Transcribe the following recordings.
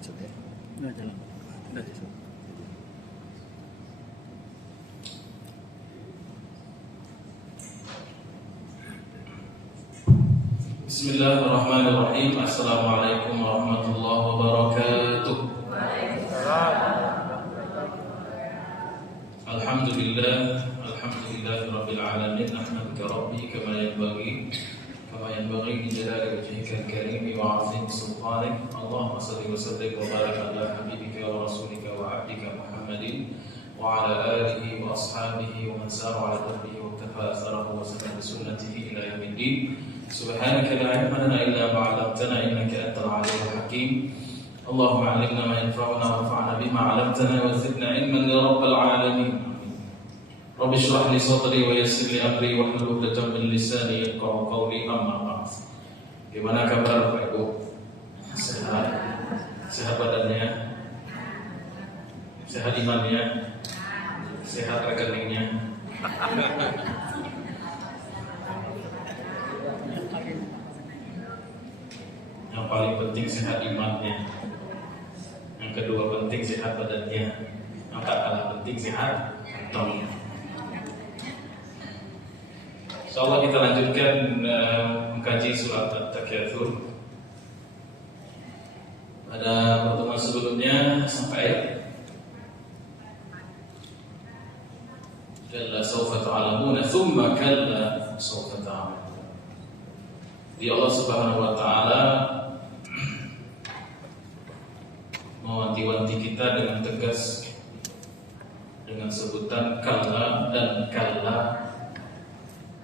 maksudnya. Nggak jalan. Nggak jalan. Bismillahirrahmanirrahim. Assalamualaikum warahmatullahi wabarakatuh. Alhamdulillah rabbil alamin. Ahmaduka rabbi kama yanbaghi li jalali wajhika al-karim wa 'azimi sultanik. Allahumma shalli wa sallim wa barik ala habibika wa rasulika wa 'abdika Muhammadin wa ala alihi wa ashabihi wa man sara 'ala darbihi wa ittaba'a atharahu wa sanna bi sunnatihi ila yaumiddin. Subhanaka la ilma lana illa ma 'allamtana innaka antal 'alimul hakim. Allahumma 'allimna ma yanfa'una wanfa'na bima 'allamtana wa zidna 'ilman ya rabbal 'alamin. Rabbi shrah li sadri wa yassir li amri wahlul 'uqdatam min lisani yafqahu qawli, amma ba'd. Gimana kabar Bapak Ibu? Sehat badannya? Sehat imannya? Sehat rekeningnya? Yang paling penting sehat imannya. Yang kedua penting sehat badannya. Yang tak kalah penting sehat kantongnya. Insyaallah kita lanjutkan mengkaji surat At-Takatsur. Pada pertemuan sebelumnya sampai kalla sawfa ta'lamuna tsumma kalla sawfa ta'lamun. Di Allah Subhanahu wa taala mewanti-wanti kita dengan tegas dengan sebutan kalla dan kalla.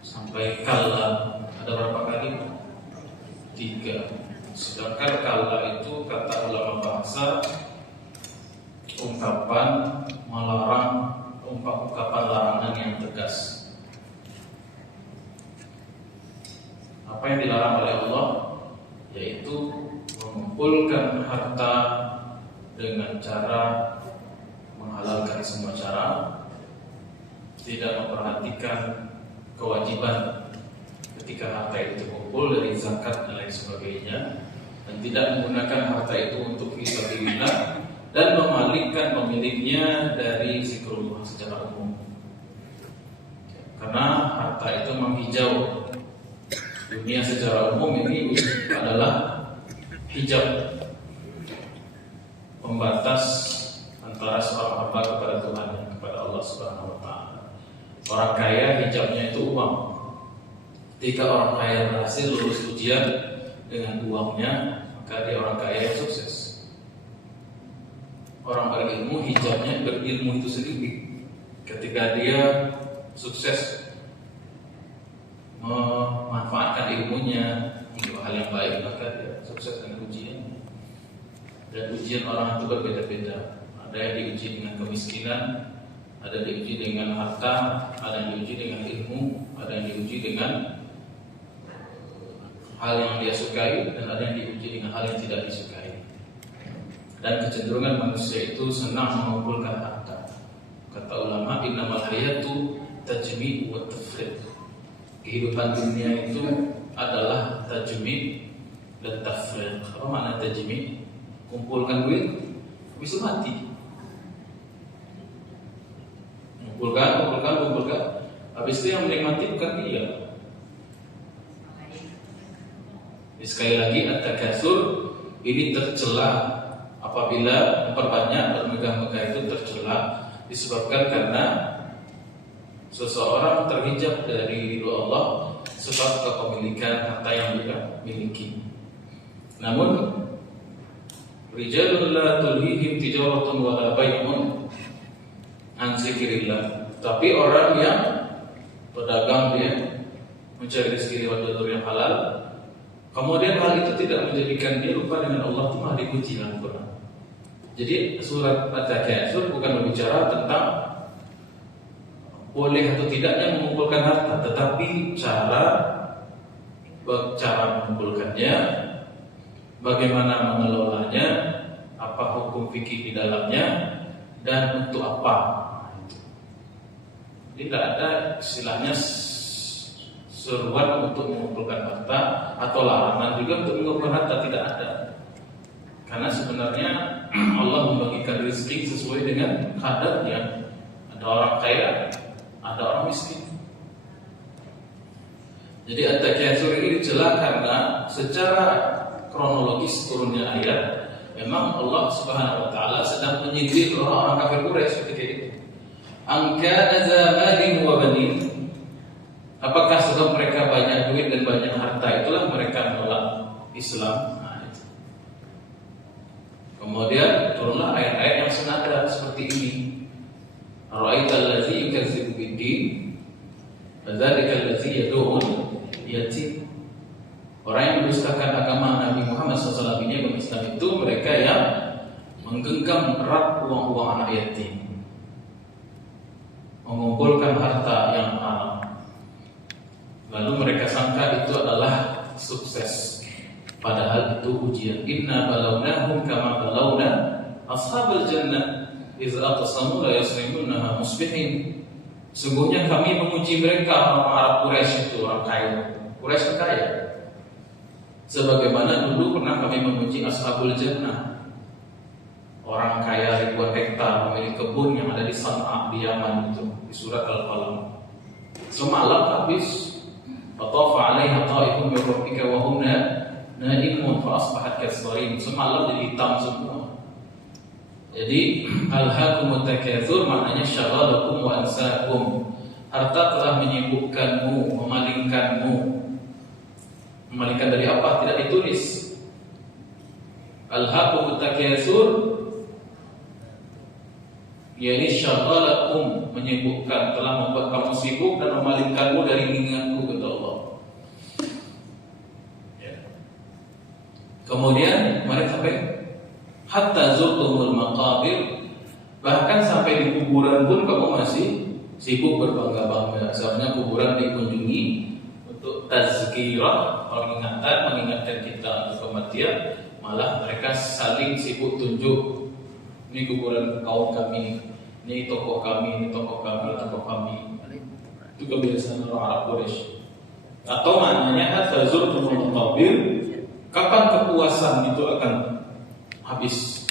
Sampai kalla ada berapa kali? 3. Sedangkan kalla itu kata ulama bahasa ungkapan melarang, ungkapan larangan yang tegas. Apa yang dilarang oleh Allah? Yaitu mengumpulkan harta dengan cara menghalalkan semua cara, tidak memperhatikan kewajiban ketika harta itu terkumpul dari zakat dan lain sebagainya, dan tidak menggunakan harta itu untuk fisabilillah dan memalingkan pemiliknya dari zikrullah secara umum. Karena harta itu menghijau dunia secara umum. Ini adalah hijab pembatas antara seorang hamba kepada Tuhan, kepada Allah Subhanahu wa taala. Orang kaya hijabnya itu uang. Ketika orang kaya berhasil lulus ujian dengan uangnya, maka dia orang kaya yang sukses. Orang berilmu hijabnya berilmu itu sendiri. Ketika dia sukses memanfaatkan ilmunya untuk hal yang baik, maka dia sukses dengan ujian. Dan ujian orang itu berbeda-beda. Ada yang diuji dengan kemiskinan, ada yang diuji dengan harta, ada yang diuji dengan ilmu, ada yang diuji dengan hal yang dia sukai, dan ada yang diuji dengan hal yang tidak disukai. Dan kecenderungan manusia itu senang mengumpulkan harta. Kata ulama, innamal hayatu tajmi' wa tafriq. Kehidupan dunia itu adalah tajmi' dan tafriq. Apa makna tajmi'? Kumpulkan duit, habis itu mati. Kumpulkan. Habis itu yang menikmati bukan dia. Sekali lagi, At-Takatsur ini tercela apabila memperbanyak bermegah-megah itu tercela disebabkan karena seseorang terhijab dari ridho Allah sebab kepemilikan harta yang dia miliki. Namun rijalun la tulhihim tijaratun wala bai'un an zikrillah. Tapi orang yang pedagang, dia mencari rezeki lewat jalur yang halal, kemudian hal itu tidak menjadikan dia lupa dengan Allah, itu malah dipuji dalam Quran. Jadi surat At-Takatsur bukan berbicara tentang boleh atau tidaknya mengumpulkan harta, tetapi cara mengumpulkannya, bagaimana mengelolanya, apa hukum fikih di dalamnya, dan untuk apa. Jadi tidak ada istilahnya seruan untuk mengumpulkan harta atau larangan juga untuk mengumpulkan harta, tidak ada. Karena sebenarnya Allah membagikan rezeki sesuai dengan kadarnya. Ada orang kaya, ada orang miskin. Jadi at-takatsur ini dicela karena secara kronologis turunnya ayat, memang Allah Subhanahu wa taala sedang menyindir orang-orang kafir Quraisy ketika itu. Angkana zamalin wa banin. Apakah sebab mereka banyak duit dan banyak harta itulah mereka menolak Islam? Nah, itu. Kemudian turunlah ayat-ayat yang senada seperti ini. Ara'aital ladzi yukadzibu bid-din, fadzalika alladzi yad'u yatim. Orang yang mendustakan agama Nabi Muhammad SAW ini, agama Islam itu mereka yang menggenggam erat uang-uang anak yatim, mengumpulkan harta yang haram. Lalu mereka sangka itu adalah sukses, padahal itu ujian. Inna balawnahum kama balawna ashabal jannah idza aqsamu la yasrimunha musbihin. Sungguhnya kami menguji mereka orang Arab Quraisy itu, orang kaya. Quraisy kaya. Sebagaimana dulu pernah kami menguji ashabul jannah, orang kaya ribuan hektar, pemilik kebun yang ada di San'a di Yaman itu, di surat Al-Qalam. Semalam habis. Fatafa 'alaiha ta'ifun min rabbika wa hum na'imun fa asbahat kasfarin. Semalam jadi hitam semua. Jadi alhaakumut takatsur maknanya syagalakum wa ansaakum. Harta telah menyibukkanmu, memalingkanmu. Memalingkan dari apa? Tidak ditulis. Alhaakumut takatsur yakni syagalakum, menyibukkan, telah membuat kamu sibuk dan memalingkanmu dari ingatku, kata Allah. Ya. Kemudian mari sampai hatta zurtumul maqabir, bahkan sampai di kuburan pun kamu masih sibuk berbangga-bangga. Sebenarnya kuburan dikunjungi untuk tazkirah, mengingatkan kita untuk kematian, malah mereka saling sibuk tunjuk. Ini kuburan kaum kami, ini tokoh kami, ini tokoh kami, tokoh kami. Itu kebiasaan orang Arab Quraisy. Atau maknanya hatta zurtumul maqabir, kapan kepuasan itu akan habis?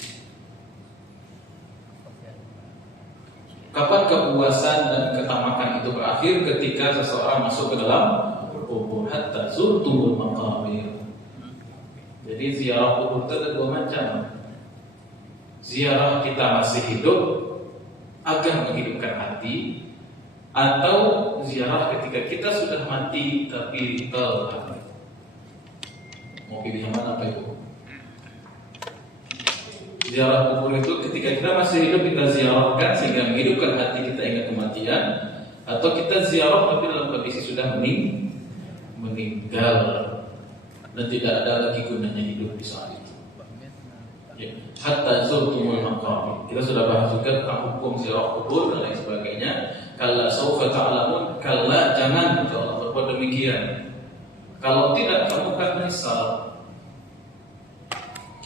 Kapan kepuasan dan ketamakan itu berakhir? Ketika seseorang masuk ke dalam kubur. Hatta zurtumul maqabir. Jadi ziarah kubur itu ada dua macam. Ziarah kita masih hidup agar menghidupkan hati, atau ziarah ketika kita sudah mati tapi telah. Mau pilih yang mana Pak Ibu? Ziarah kubur itu ketika kita masih hidup kita ziarahkan sehingga menghidupkan hati kita ingat kematian, atau kita ziarah tapi dalam kondisi sudah meninggal dan tidak ada lagi gunanya hidup di saat itu. Ya. Hatta zurtumul maqabir. Kita sudah bahas juga tentang hukum ziarah kubur dan lain sebagainya. Kalla saufa ta'lamun, kalla jangan kalau berbuat demikian. Kalau tidak kamu akan menyesal.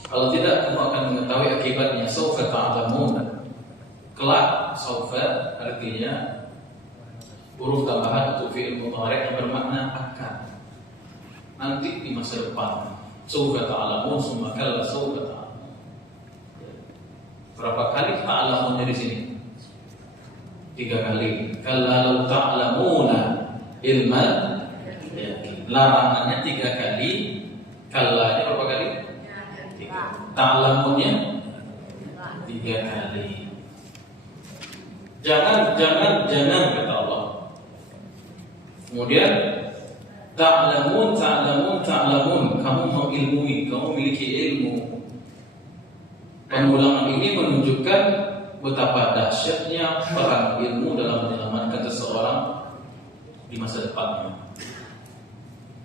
Kalau tidak kamu akan mengetahui akibatnya. Saufa ta'lamun. Kelak, saufa artinya huruf tambahan untuk fi'il mudhari' yang bermakna akan. Nanti di masa depan. Saufa ta'lamun, summa kalla saufa ta'lamun. Berapa kali ta'lamunnya di sini? 3 kali. Kalau ta'lamuna ilman yakin. Larangannya 3 kali. Kallanya berapa kali? 3. Ta'lamunnya 3 kali. Jangan kata Allah. Kemudian ta'lamun. Kamu mengilmui, kamu memiliki ilmu. Pengulangan ini menunjukkan betapa dahsyatnya peran ilmu dalam menyelamatkan seseorang di masa depannya.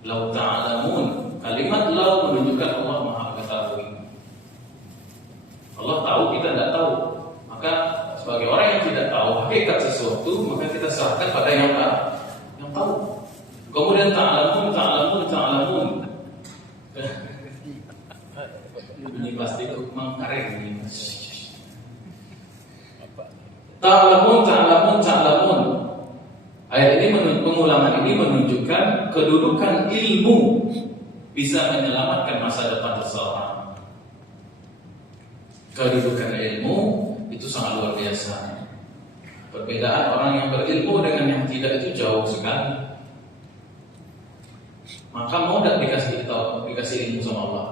Lau ta'lamun, kalimat lau menunjukkan Allah Maha mengetahui. Allah tahu, kita tidak tahu. Maka sebagai orang yang tidak tahu hakikat sesuatu, maka kita serahkan pada yang tahu. Kemudian ta'lamun. Ini pasti mengkarek ini. Ta'lamun. Ayat ini pengulangan ini menunjukkan kedudukan ilmu bisa menyelamatkan masa depan seseorang. kedudukan ilmu itu sangat luar biasa. Perbedaan orang yang berilmu dengan yang tidak itu jauh sekali. Maka mau tidak dikasih ilmu sama Allah?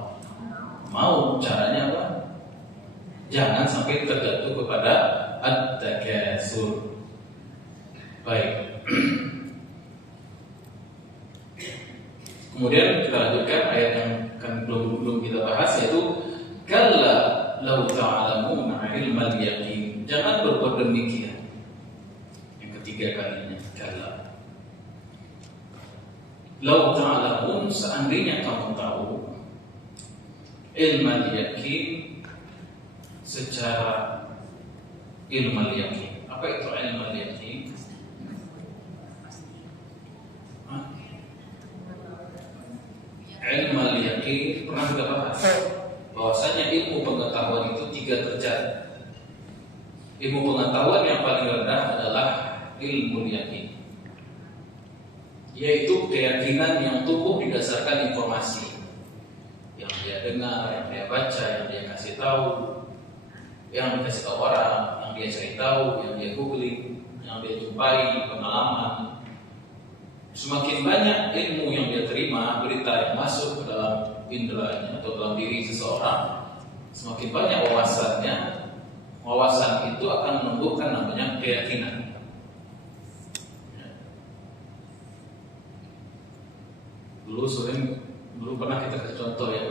Mau. Caranya apa? Jangan sampai terjatuh kepada at-takatsur. Baik. Kemudian kita lanjutkan ayat yang kan belum kita bahas, yaitu kalla law ta'lamuna ilmal yaqin. Jangan berbuat demikian. Yang ketiga kalinya, kalla. Law ta'lamun, seandainya kamu tahu ilmal yaqin, secara ilmal yaqin. Apa itu ilmal yaqin? Ilmal yaqin pernah kita bahas bahwasanya ilmu pengetahuan itu 3 derajat. Ilmu pengetahuan yang paling rendah adalah ilmu yaqin, yaitu keyakinan yang tumbuh didasarkan informasi yang dia dengar, yang dia baca, yang dia kasih tahu, yang dikasih tahu orang, yang dia cari tahu, yang dia googling, yang dia jumpai, pengalaman. Semakin banyak ilmu yang dia terima, berita yang masuk ke dalam inderanya atau dalam diri seseorang, semakin banyak wawasannya. Wawasan itu akan menumbuhkan namanya keyakinan. Dulu pernah kita kasih contoh ya,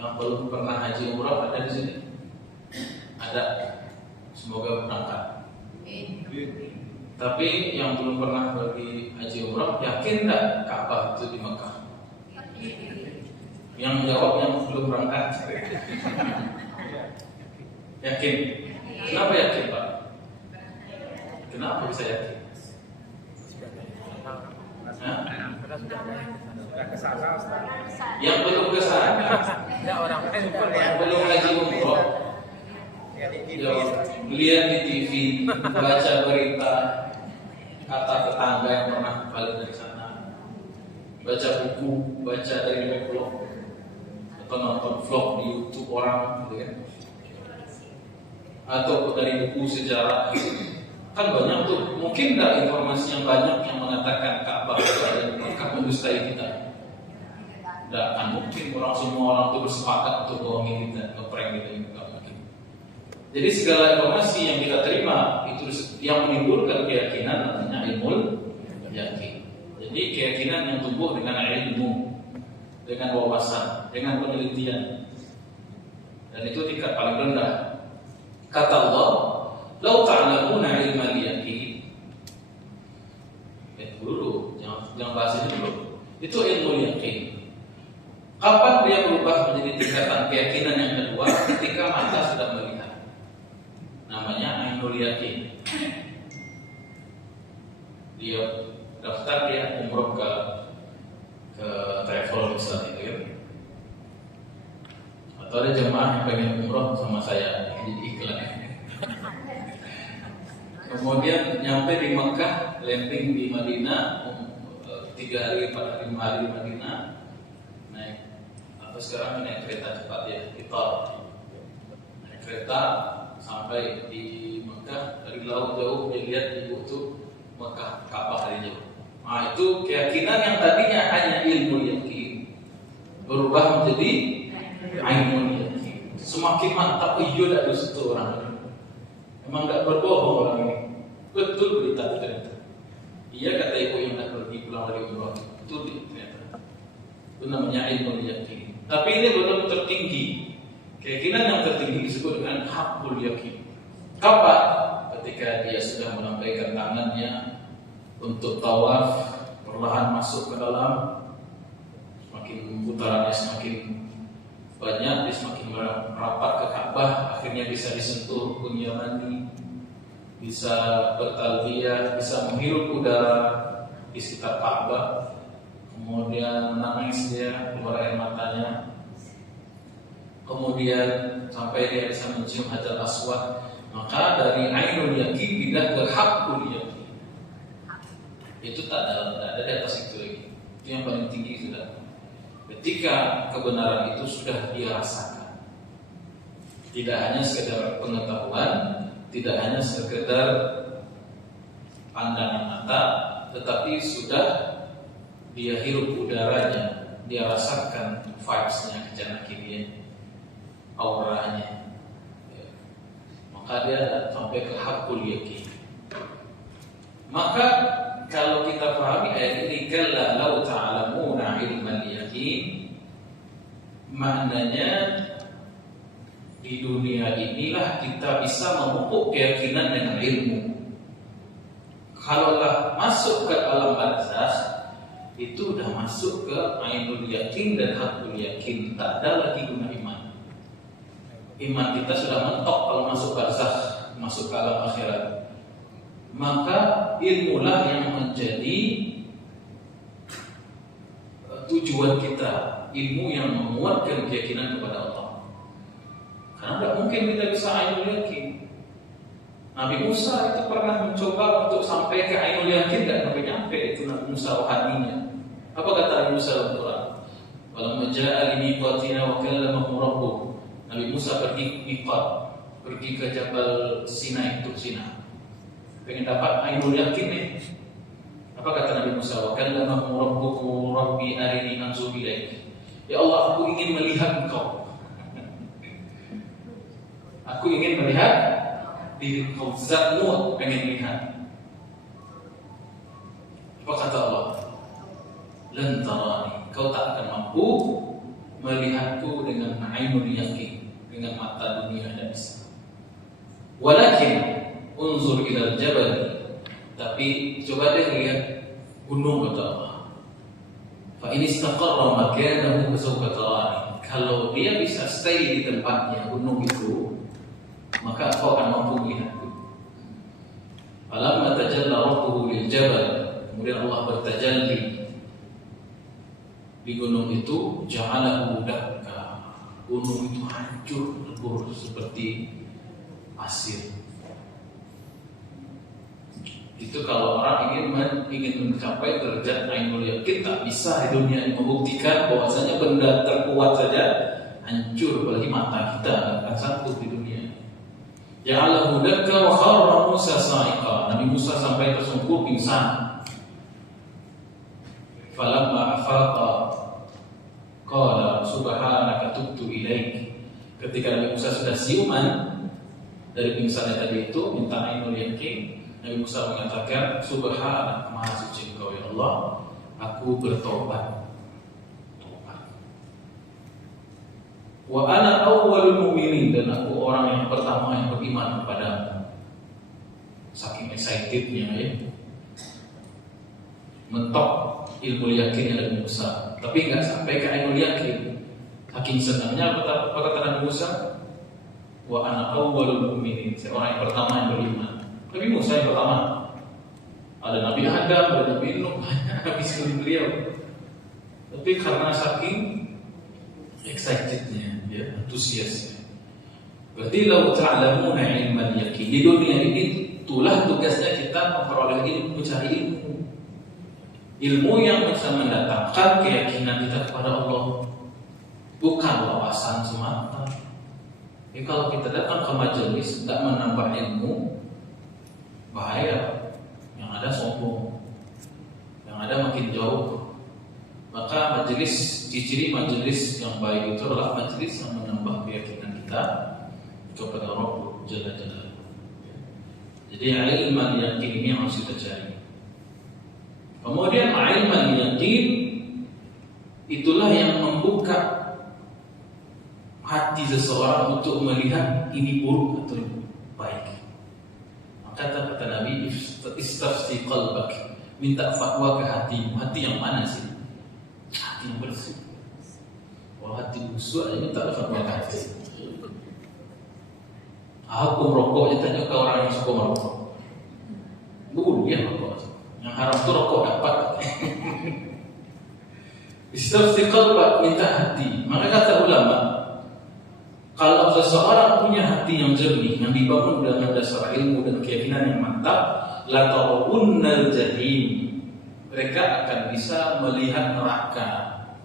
yang belum pernah haji umrah ada di sini? Ada. Semoga berangkat. Tapi yang belum pernah pergi haji umrah, yakin tak Ka'bah itu di Mekah? Yang jawab yang belum berangkat. Yakin? Kenapa yakin, Pak? Kenapa bisa yakin? Yang belum ke sana, yang belum haji umrah, lihat di TV, baca berita, kata tetangga yang pernah balik dari sana, baca buku, baca dari blog, atau nonton vlog di YouTube orang, gitu kan? Atau dari buku sejarah. Kan banyak tuh, mungkin tidak informasi yang banyak yang mengatakan Ka'bah itu ada di Mekah mendustai kita. Tidak akan mungkin semua orang itu bersepakat untuk bohongin kita, ngeprank kita, nggak mungkin. Jadi segala informasi yang kita terima itu yang menimbulkan keyakinan namanya ilmu yakin. Jadi keyakinan yang tumbuh dengan ilmu, dengan wawasan, dengan penelitian, dan itu tingkat paling rendah. Kata Allah, "Lau ta'lamuna ilmal yaqin." Dulu, jangan bahas ini dulu. Itu ilmu yakin. Kapan dia berubah menjadi tingkatan keyakinan yang kedua? Ketika mata sudah melihat. Namanya ainul yakin. Dia daftar, dia umroh ke travel misalnya gitu ya. Atau ada jemaah yang pengen umroh sama saya jadi iklan. Kemudian nyampe di Mekah, landing di Madinah, 3 hari 4 hari 5 hari di Madinah, naik atau sekarang naik kereta cepat ya, kita naik kereta sampai di Mekah, dari laut jauh dia lihat di itu Mekah, Ka'bah dari jauh. Nah itu keyakinan yang tadinya hanya ilmu yakin berubah menjadi ainul yakin. Semakin mantap, iya tak ada satu orang. Memang tak berbohong orang ini. Betul berita ternyata. Iya kata ibu yang tak pergi pulang dari umrah. Betul ternyata. Itu namanya ilmu yakin. Tapi ini belum tertinggi. Keyakinan yang tertinggi disebut dengan hakul yakin. Kapan? Ketika dia sudah melambaikan tangannya untuk tawaf, perlahan masuk ke dalam, semakin putarannya semakin banyak, dia semakin merapat ke Ka'bah, akhirnya bisa disentuh dunia mandi, bisa bertalbiyah, bisa menghirup udara di sekitar Ka'bah, kemudian menangis dia, keluar air matanya, kemudian sampai dia bisa mencium Hajar Aswad. Maka dari ainul yakin pindah ke hakul yakin. Itu tak ada di atas itu lagi. Itu yang paling tinggi sudah. Ketika kebenaran itu sudah dia rasakan. Tidak hanya sekedar pengetahuan, tidak hanya sekedar pandangan mata, tetapi sudah dia hirup udaranya, dia rasakan vibes-nya, kejana kirinya, auranya. Maka dia sampai ke hakul yakin. Maka kalau kita pahami ayat ini, kalla law ta'lamuna ilmal yakin, maknanya di dunia inilah kita bisa memupuk keyakinan dengan ilmu. Kalaulah masuk ke alam barzakh, itu udah masuk ke ainul yakin dan hakul yakin, tak ada lagi guna iman. Iman kita sudah mentok kalau masuk barzakh, masuk ke alam akhirat. Maka ilmulah yang menjadi tujuan kita, ilmu yang menguatkan keyakinan kepada Allah. Karena tidak mungkin kita bisa ainul yakin. Nabi Musa itu pernah mencoba untuk sampai ke ainul yakin, tidak sampai nyampe itu Nabi Musa rohaninya. Apa kata Nabi Musa dalam Quran? Walamma ja'a limiqatina wa kallamahu rabbuh. Nabi Musa pergi ke miqat, pergi ke Jabal Sinai, itu Sinai. Pengen dapat ainul yakin nih. Apa kata Nabi Musa? Wa kallamahu rabbuhu rabbi arini anzur ilaik. Ya Allah, aku ingin melihat engkau. Aku ingin melihat diri engkau, zatmu pengen lihat. Apa kata Allah? Lan tarani, kau tak akan mampu melihatku dengan ainul yakin, dengan mata dunia dan bisa. Walakin unzur ilal jabal, tapi coba deh lihat gunung, kata Allah. Fa in istaqarra makanahu fasawfa tarani. Kalau dia bisa stay di tempatnya gunung itu, maka kau akan mampu melihatku. Falamma tajalla rabbuhu lil jabal, kemudian Allah bertajalli di gunung itu, ja'alahu dakka. Gunung itu hancur lebur seperti pasir. Itu kalau orang ingin mencapai derajat ainul yakin, tak bisa di dunia ini membuktikan bahwasanya benda terkuat saja hancur, apalagi mata kita akan sanggup di dunia. Ja'alahu dakka wa kharra Musa sa'iqa. Nabi Musa sampai tersungkur pingsan. Falamma afaqa qala subhanaka tubtu ilaik. Ketika Nabi Musa sudah siuman dari pingsannya tadi itu, minta ainul yakin, Nabi Musa mengatakan, subhanaka, maha suci engkau ya Allah, aku bertobat. Wa ana awwalul mu'minin, dan aku orang yang pertama yang beriman kepadamu. Saking excitednya ya, mentok ilmu yakin Nabi Musa, tapi nggak sampai ke ilmu yakin. Saking senangnya apa kata Nabi Musa? Wa ana awwalul mu'minin, saya orang yang pertama yang beriman. Nabi Musa yang pertama. Ada Nabi Adam, ada Nabi Nuh, Nabi sebelum beliau. Tapi karena saking excitednya, ya, antusiasnya. Berarti lau ta'lamuna ilman yakin. Di dunia ini itulah tugasnya kita memperoleh ilmu, mencari ilmu. Ilmu yang bisa mendatangkan keyakinan kita kepada Allah, bukan wawasan semata. Jadi kalau kita datang ke majelis tidak menambah ilmu, bahaya. Yang ada sombong, yang ada makin jauh. Maka majelis, ciri majelis yang baik itu adalah majelis yang menambah keyakinan kita kepada Rabb Jalla Jalaluhu. Jadi ilman yakin ini yang harus kita cari. Kemudian ilman yakin itulah yang membuka hati seseorang untuk melihat ini buruk atau baik. Kata Nabi, istafti qalbak, minta fatwa ke hatimu. Hati yang mana sih? Hati yang bersih. Kalau hati busuk aja minta fatwa ke hati. Hukum rokok, tanya ke orang yang suka merokok. Boleh rokok. Yang haram itu rokok dapat. Istafti qalbak, minta hati. Maka kata ulama, kalau seseorang punya hati yang jernih, yang dibangun dengan dasar ilmu dan keyakinan yang mantap, la tarawunnal jahim, mereka akan bisa melihat neraka.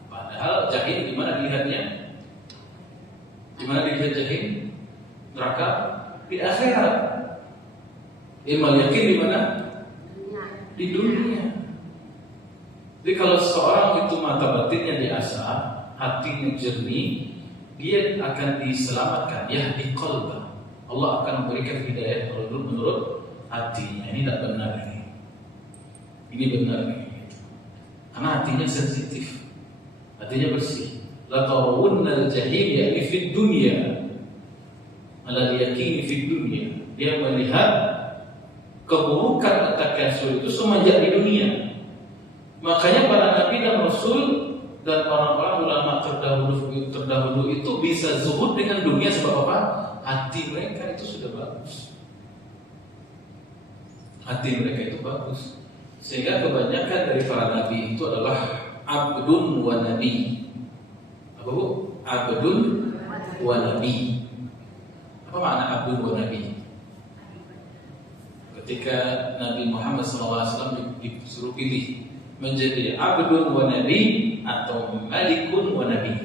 Padahal jahim di mana dilihatnya? Di mana dilihat jahim? neraka di akhirat. Ilmu yakin di mana? Di dunia. Jadi kalau seorang itu mata batinnya diasah, hatinya jernih, dia akan diselamatkan. Ya di qalbah. Allah akan memberikan hidayah menurut hatinya. Ini tidak benar ini. Ini benar ini. Karena hatinya sensitif, hatinya bersih. La tarawunnal jahim yakni fid dunya. Ala yakini fid dunya. Dia melihat keburukan atakan surga itu semenjak di dunia. Makanya para nabi dan rasul dan orang-orang ulama terdahulu itu bisa zuhud dengan dunia sebab apa? Hati mereka itu sudah bagus. Hati mereka itu bagus. Sehingga kebanyakan dari para nabi itu adalah abdun wa nabi. Apa bu? Abdun wa nabi. Apa makna abdun wa nabi? Ketika Nabi Muhammad SAW disuruh pilih menjadi abdun wa nabi atau malikun wa nabi,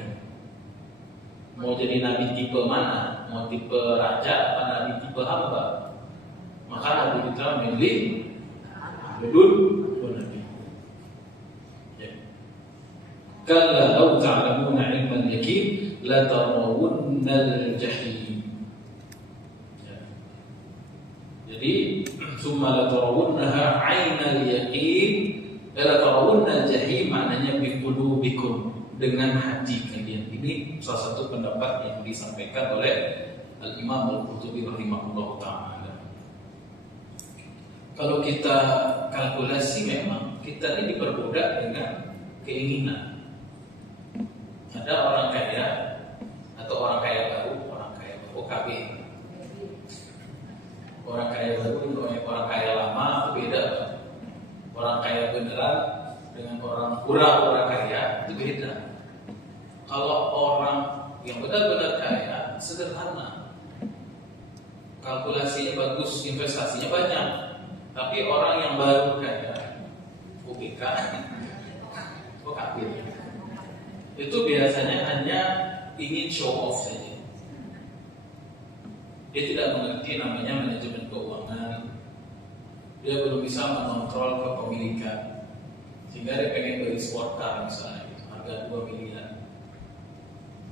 mau jadi nabi tipe mana? Mau tipe raja atau nabi tipe hamba? Maka Nabi kita memilih abdun wa nabi. Kalla law ta'lamuna ilman yakin la tarawunnal jahim. Jadi summa la tarawunnaha 'ainal yaqin la tarawunnal jahim, maknanya bi qulubikum, dengan hati kalian. Ini salah satu pendapat yang disampaikan oleh Al-Imam Al-Qurtubi rahimahullahu taala. Kalau kita kalkulasi memang kita ini diperbudak dengan keinginan. Ada orang kaya atau orang kaya baru, OKB. Orang kaya baru, orang kaya lama itu beda. Orang kaya beneran dengan orang pura-pura kaya itu beda. Kalau orang yang benar-benar kaya sederhana, kalkulasinya bagus, investasinya banyak. Tapi orang yang baru kaya, OBK, OKB, itu biasanya hanya ingin show off saja. Dia tidak mengerti namanya manajemen keuangan. Dia belum bisa mengontrol kepemilikan. Sehingga dia pengen beli sport car misalnya, gitu, harga 2 miliar.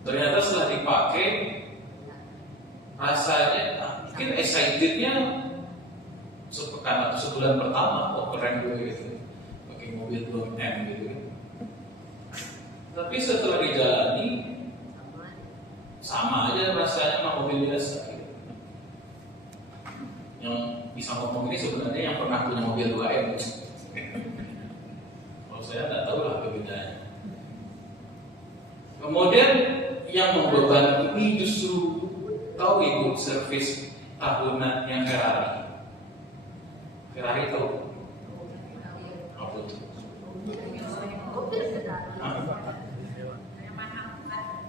Ternyata setelah dipakai, rasanya mungkin excitednya sepekan atau sebulan pertama, oh keren gue gitu, pakai mobil 2M gitu. Tapi setelah dijalani, sama aja rasanya sama mobil biasa. Gitu. Yang bisa ngomong ini sebenarnya yang pernah punya mobil 2M. Kalau saya nggak tahu lah perbedaannya. Kemudian yang membebani ini justru tahu ikut servis tahunan yang Ferrari. Ferrari tahu? Apa itu?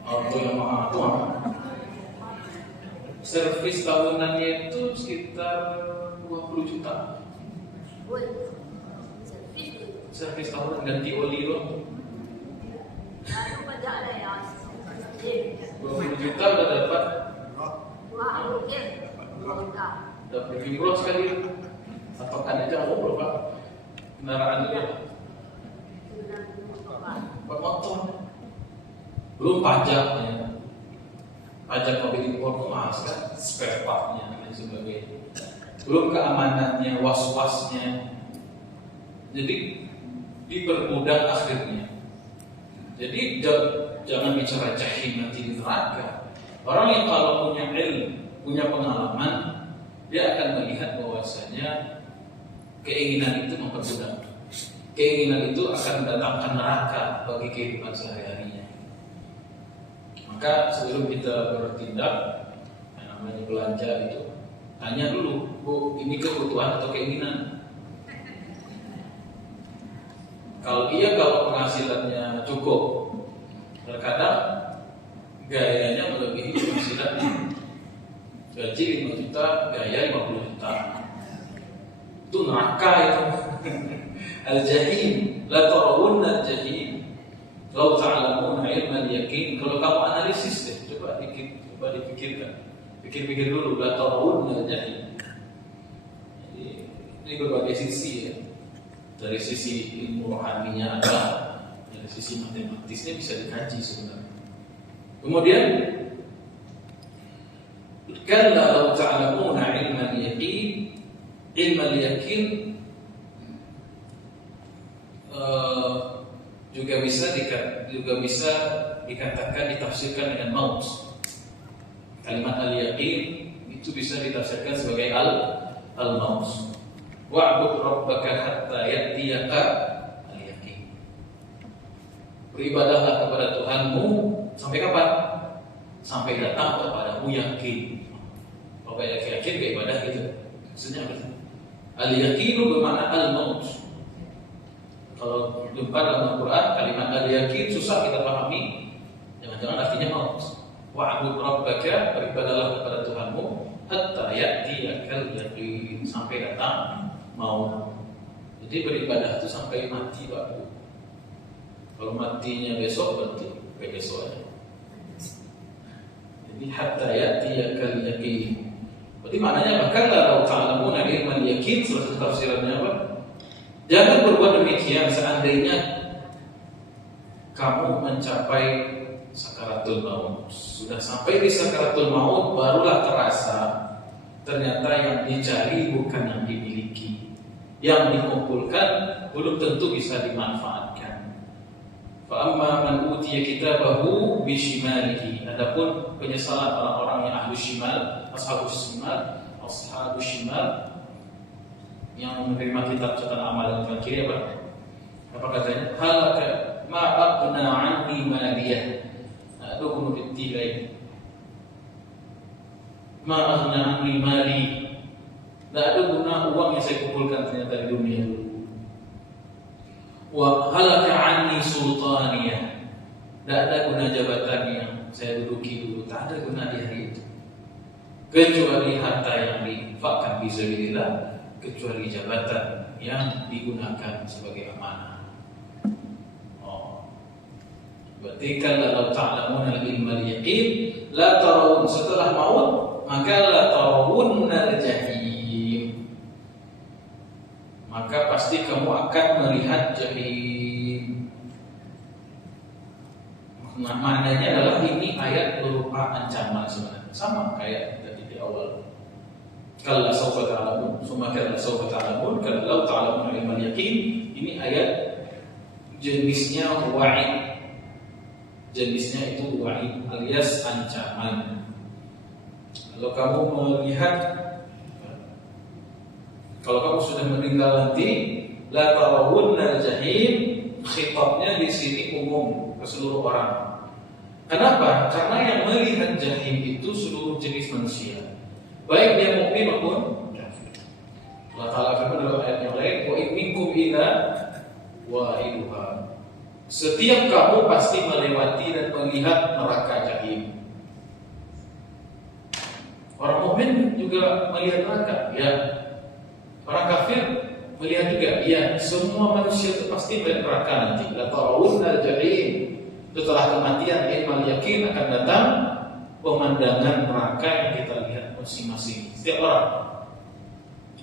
Auto yang mahal itu apa? Servis tahunannya itu sekitar 20 juta. Servis tahunan ganti oli loh. 20 juta udah dapat. Dapat umroh sekali. Patokan aja umroh pak. Kendaraan itu Pak motor. Belum pajaknya. Pajak mobil impor itu mahal kan, spare partnya dan sebagainya. Belum keamanannya, was-wasnya. Jadi dipermudah akhirnya. Jadi jangan bicara jahim nanti di neraka. Orang yang kalau punya ilmu, punya pengalaman, dia akan melihat bahwasanya keinginan itu memperbudak. Keinginan itu akan mendatangkan neraka bagi kehidupan sehari-harinya. Maka sebelum kita bertindak, yang namanya belanja itu, tanya dulu, Bu, ini kebutuhan atau keinginan? Kalau iya, kalau penghasilannya cukup, terkadang gayanya melebihi penghasilannya. Gaji 5 juta, gaya 50 juta. Itu neraka itu. Al-jahim, la tarawunna al-jahim. Lau ta'lamuna ilman yakin. Kalau kamu analisis deh, coba dipikirkan. Pikir-pikir dulu, la tarawun jahim. Jadi ini berbagai sisi ya. Dari sisi ilmu rohaninya ada, dari sisi matematisnya bisa dikaji sebenarnya. Kemudian kalla law ta'lamuna ilmal yakin juga bisa dikatakan ditafsirkan dengan maut. Kalimat al-yaqin itu bisa ditafsirkan sebagai al-maut. Wa'bud rabbaka hatta ya'tiyaka al-yaqin. Beribadahlah kepada Tuhanmu sampai kapan? Sampai datang kepadamu yakin. Kalau yakin ke ibadah gitu. Maksudnya apa? Al-yaqinu bermakna al-maut. Kalau jumpa dalam Al-Quran kalimat al-yaqin susah kita pahami. Jangan-jangan artinya maut. Wa'bud rabbaka, beribadahlah kepada Tuhanmu hatta ya'tiyakal yaqin, sampai datang maut. Jadi beribadah itu sampai mati, Pak. Kalau matinya besok berarti besok aja. Jadi hatta ya'tiyakal yaqin. Berarti maknanya bahkan kalau ta'lamuna ilmal yakin, salah satu tafsirannya apa? Jangan berbuat demikian seandainya kamu mencapai sakaratul maut. Sudah sampai di sakaratul maut barulah terasa ternyata yang dicari bukan yang dimiliki. Yang dikumpulkan belum tentu bisa dimanfaatkan. Fa amma man utiya kitabahu bi shimalihi. Adapun penyesalan orang-orang yang ahlu shimal, ashabus shimal yang menerima kitab catatan amal yang tangan kiri apa? Apa katanya? Halaka ma aqna anni maliyah. Adukunu bitilai. Ma aqna anni mali. Tidak ada guna uang yang saya kumpulkan ternyata di dunia dulu. Wa halaka anni sultaniyah. Tidak ada guna jabatan yang saya duduki dulu. Tak ada guna di hari itu. Kecuali harta yang diinfakkan fisabilillah, kecuali jabatan yang digunakan sebagai amanah. Berarti kalau ta'lamun al-ilmal yaqin la tarawun, setelah maut maka la tarawun al-jahim, maka pasti kamu akan melihat jahim. Nah, maknanya adalah ini ayat berupa ancaman sebenarnya, sama kayak tadi di awal. Kalla sawfa ta'lamun, summa kalla sawfa ta'lamun, kalla ta'lamun ilmal yaqin. Ini ayat jenisnya wa'id. Jenisnya itu wa'id alias ancaman. Kalau kamu melihat, kalau kamu sudah meninggal nanti, la tarawunnal jahim, khitabnya di sini umum ke seluruh orang. Kenapa? Karena yang melihat jahim itu seluruh jenis manusia, baik dia mukmin maupun kafir. Allah Ta'ala firman dalam ayat yang lain, wa in minkum illa wa'iduha. Setiap kamu pasti melewati dan melihat neraka jahim. Orang mukmin juga melihat neraka, ya. Orang kafir melihat juga, ya. Semua manusia itu pasti melihat neraka nanti. La tarawunnal jahim. Setelah kematian ilmal yakin akan datang pemandangan neraka yang kita lihat masing-masing. Setiap orang,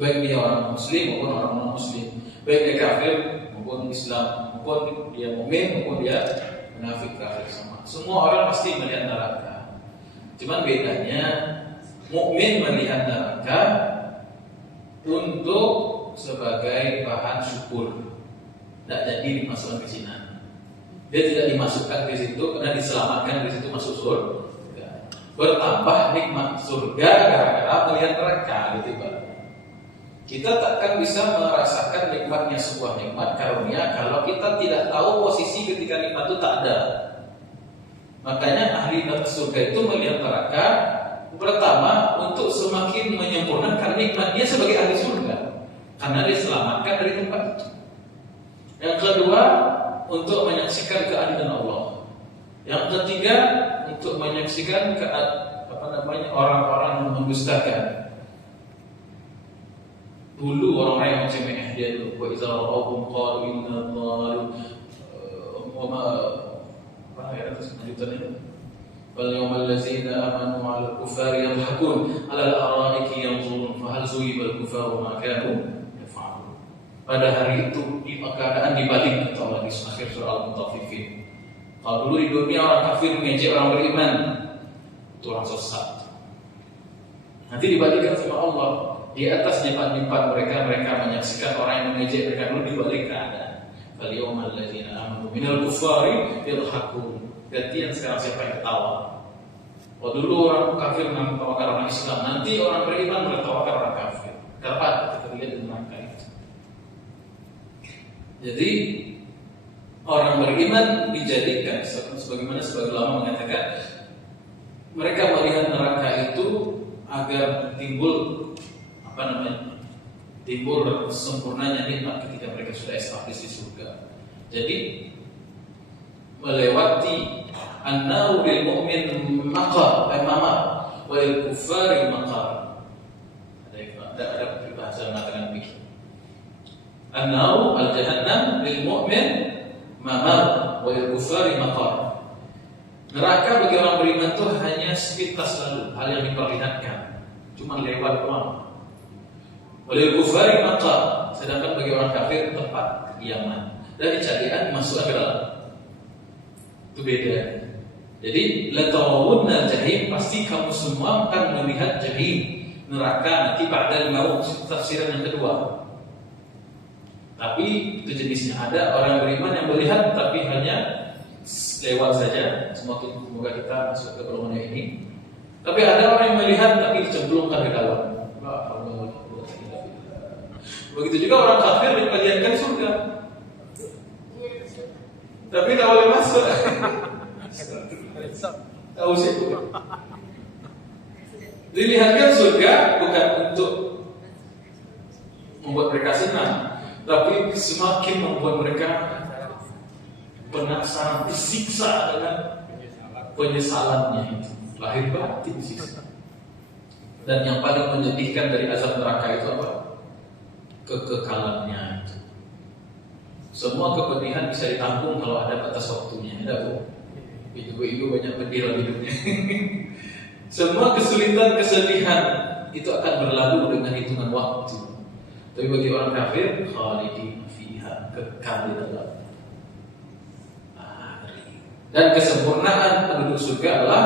baik dia orang muslim maupun orang non muslim, baik dia kafir maupun Islam, maupun dia mukmin maupun dia munafik kafir, sama. Semua orang pasti melihat neraka. Cuman bedanya mukmin melihat neraka untuk sebagai bahan syukur, tidak jadi dimasukkan ke Cina. Dia tidak dimasukkan ke situ karena diselamatkan dari situ masuk surga. Bertambah nikmat surga gara-gara melihat neraka, gitu Pak. Kita takkan bisa merasakan nikmatnya sebuah nikmat karunia kalau kita tidak tahu posisi ketika nikmat itu tak ada. Makanya ahli surga itu melihat neraka pertama untuk semakin menyempurnakan nikmat dia sebagai ahli surga, karena diselamatkan dari tempat itu. Yang kedua, untuk menyaksikan keadilan Allah. Yang ketiga, untuk menyaksikan orang-orang yang mendustakan. Dulu orang-orang yang cemeh dia itu, wa iza ra'awhum qalu inna dhalun wa ma apa ya terus lanjutannya. Wal yawmal ladzina amanu 'alal kuffari yadhakun 'alal ara'iki yanzurun fa hal zuyiba al-kuffaru ma kanu yaf'alun. Pada hari itu di keadaan dibalik atau lagi akhir surah Al-Mutaffifin. Kalau dulu di dunia orang kafir mengejek orang beriman, itu orang sesat. Nanti dibalikkan sama Allah. Di atas nyimpan-nyimpan mereka menyaksikan orang yang mengejek mereka dulu dibalik keadaan. Fal yawmal ladzina amanu minal kuffari yadhakun. Gantian sekarang siapa yang ketawa? Oh dulu orang kafir menertawakan orang Islam, nanti orang beriman menertawakan orang kafir. Dapat kita lihat di neraka itu. Jadi orang beriman dijadikan sebagaimana sebagian ulama mengatakan mereka melihat neraka itu agar timbul sempurnanya nikmat ketika mereka sudah establish di surga. Jadi melewati an-naru lil mu'min maqar wa lil kuffari maqar. Ada peribahasa mengatakan begitu. An-naru al-jahannam lil mu'min mamar wa lil kuffari maqar. Neraka bagi orang beriman itu hanya sepintas lalu, hal yang diperlihatkan, cuma lewat doang. Wa lil kuffari maqar, sedangkan bagi orang kafir tempat kediaman dan dicarian masuk ke dalam. Itu beda. Jadi la tarawunna jahim, pasti kamu semua akan melihat jahim, neraka nanti ba'dal maut, tafsiran yang kedua. Tapi itu jenisnya, ada orang beriman yang melihat tapi hanya lewat saja, semoga kita masuk ke golongan ini. Tapi ada orang yang melihat tapi dicemplungkan ke dalam. Begitu juga orang kafir diperlihatkan surga, tapi tak boleh masuk. Tahu sih. Dilihatkan surga bukan untuk membuat mereka senang, tapi semakin membuat mereka penasaran, disiksa dengan penyesalannya itu, lahir batin siksa. Dan yang paling menyedihkan dari azab neraka itu apa? Kekekalannya itu. Semua kepedihan bisa ditampung kalau ada batas waktunya. Ada bu? Ibu-ibu banyak pedih dalam hidupnya. Semua kesulitan, kesedihan itu akan berlalu dengan hitungan waktu. Tapi bagi orang kafir, khalidin fiha, kekal di dalam. Dan kesempurnaan penduduk surga adalah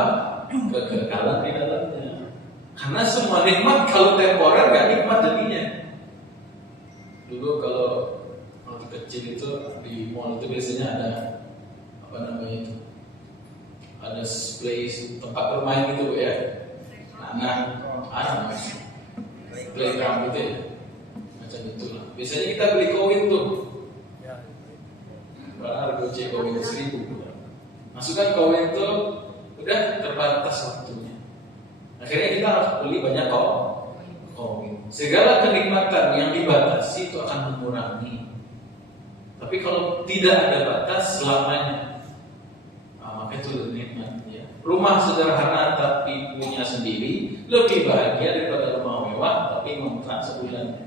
kekekalan di dalamnya. Karena semua nikmat kalau temporer gak nikmat jadinya. Dulu kalau waktu kecil itu di mall itu biasanya ada ada place tempat bermain gitu ya. Ada playground gitu ya. Macam itulah. Biasanya kita beli koin tuh. Harga koin 1.000. Masukkan koin itu udah terbatas waktunya. Akhirnya kita harus beli banyak koin. Segala kenikmatan yang dibatasi itu akan mengurangi. Tapi kalau tidak ada batas selamanya, maka itu lebih nikmat. Ya. Rumah sederhana tapi punya sendiri lebih bahagia daripada rumah mewah tapi mengontrak sebulan.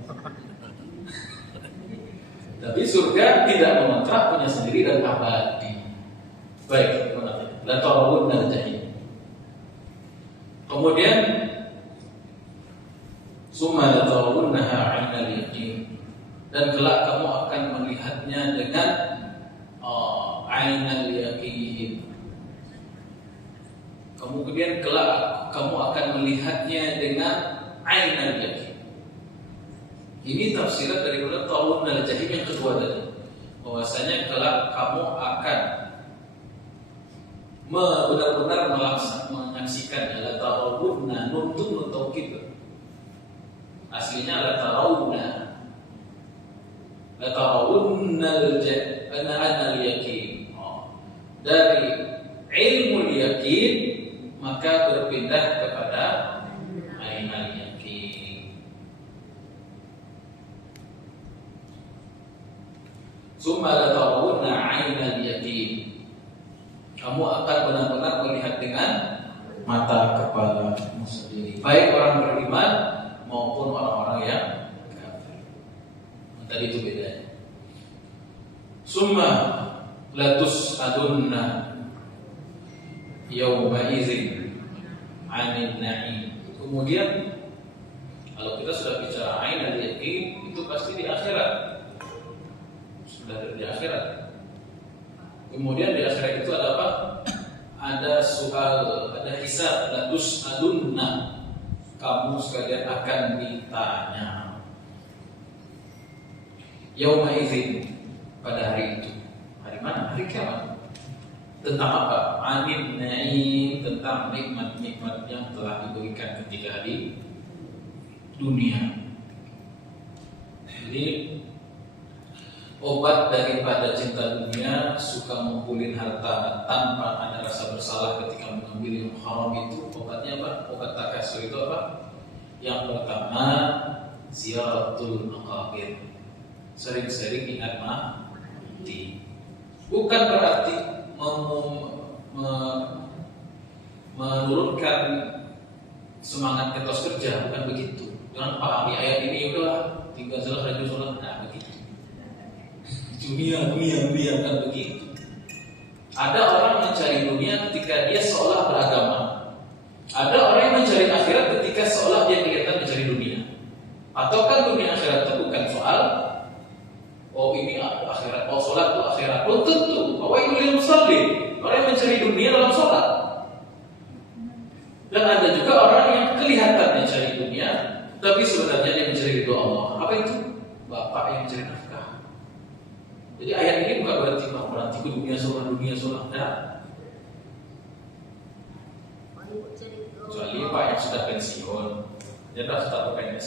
Tapi surga tidak mengontrak, punya sendiri dan abadi. Baik, la tarawunna jahim. Kemudian summa la tarawunnaha 'ainal yaqin, dan kelak kamu akan melihatnya dengan ainal yaqin. Kemudian kelak kamu akan melihatnya dengan ainal yaqin. Ini tafsiran dari tarawunnal jahim yang kedua tadi. Bahwasanya kelak kamu akan benar-benar menyaksikan la tarawunna, nun taukid. Aslinya la tarawunna. La tarawunnal yaqin. Dari ilmu yakin maka berpindah kepada ainal yaqin. Summa la tarawunna ainal yaqin. Kamu akan benar-benar melihat dengan mata kepala sendiri, baik orang beriman maupun orang-orang yang kafir. Tadi itu bedanya. Summa latus adunna yauma idzin 'anil na'im. Kemudian kalau kita sudah bicara ain dan yaqin, itu pasti di akhirat. Sudah di akhirat. Kemudian di akhirat itu ada apa? Ada soal, ada hisab, ada tus'alunna. Kamu sekalian akan ditanya. Yauma idzin, pada hari itu. Hari mana? Hari kiamat. Tentang apa? Anin na'im, tentang nikmat-nikmat yang telah diberikan ketika di dunia. Jadi obat daripada cinta dunia, suka mengumpulin harta tanpa ada rasa bersalah ketika mengambil yang haram itu, obatnya apa? Obat takasur itu apa? Yang pertama, ziaratul maqabir. Sering-sering ingat mati. Bukan berarti menurunkan semangat etos kerja, bukan begitu. Jangan pahami ayat ini udah tinggal jelas rajin sholat, nah begitu. Dunia kan begitu. Ada orang mencari dunia ketika dia seolah beragama. Ada orang yang mencari akhirat ketika seolah dia kelihatan mencari dunia. Atau kan dunia akhirat itu bukan soal ini akhirat, sholat itu akhirat. Belum tentu. Wailul musallin, orang yang mencari dunia dalam sholat. Dan ada juga orang yang kelihatan mencari dunia, tapi sebenarnya dia mencari ridho Allah. Apa itu? Bapak yang mencari nafkah. Jadi ayat ini bukan berarti ke dunia sholat. Nah. Kecuali Pak yang sudah pensiun, dia sudah PNS,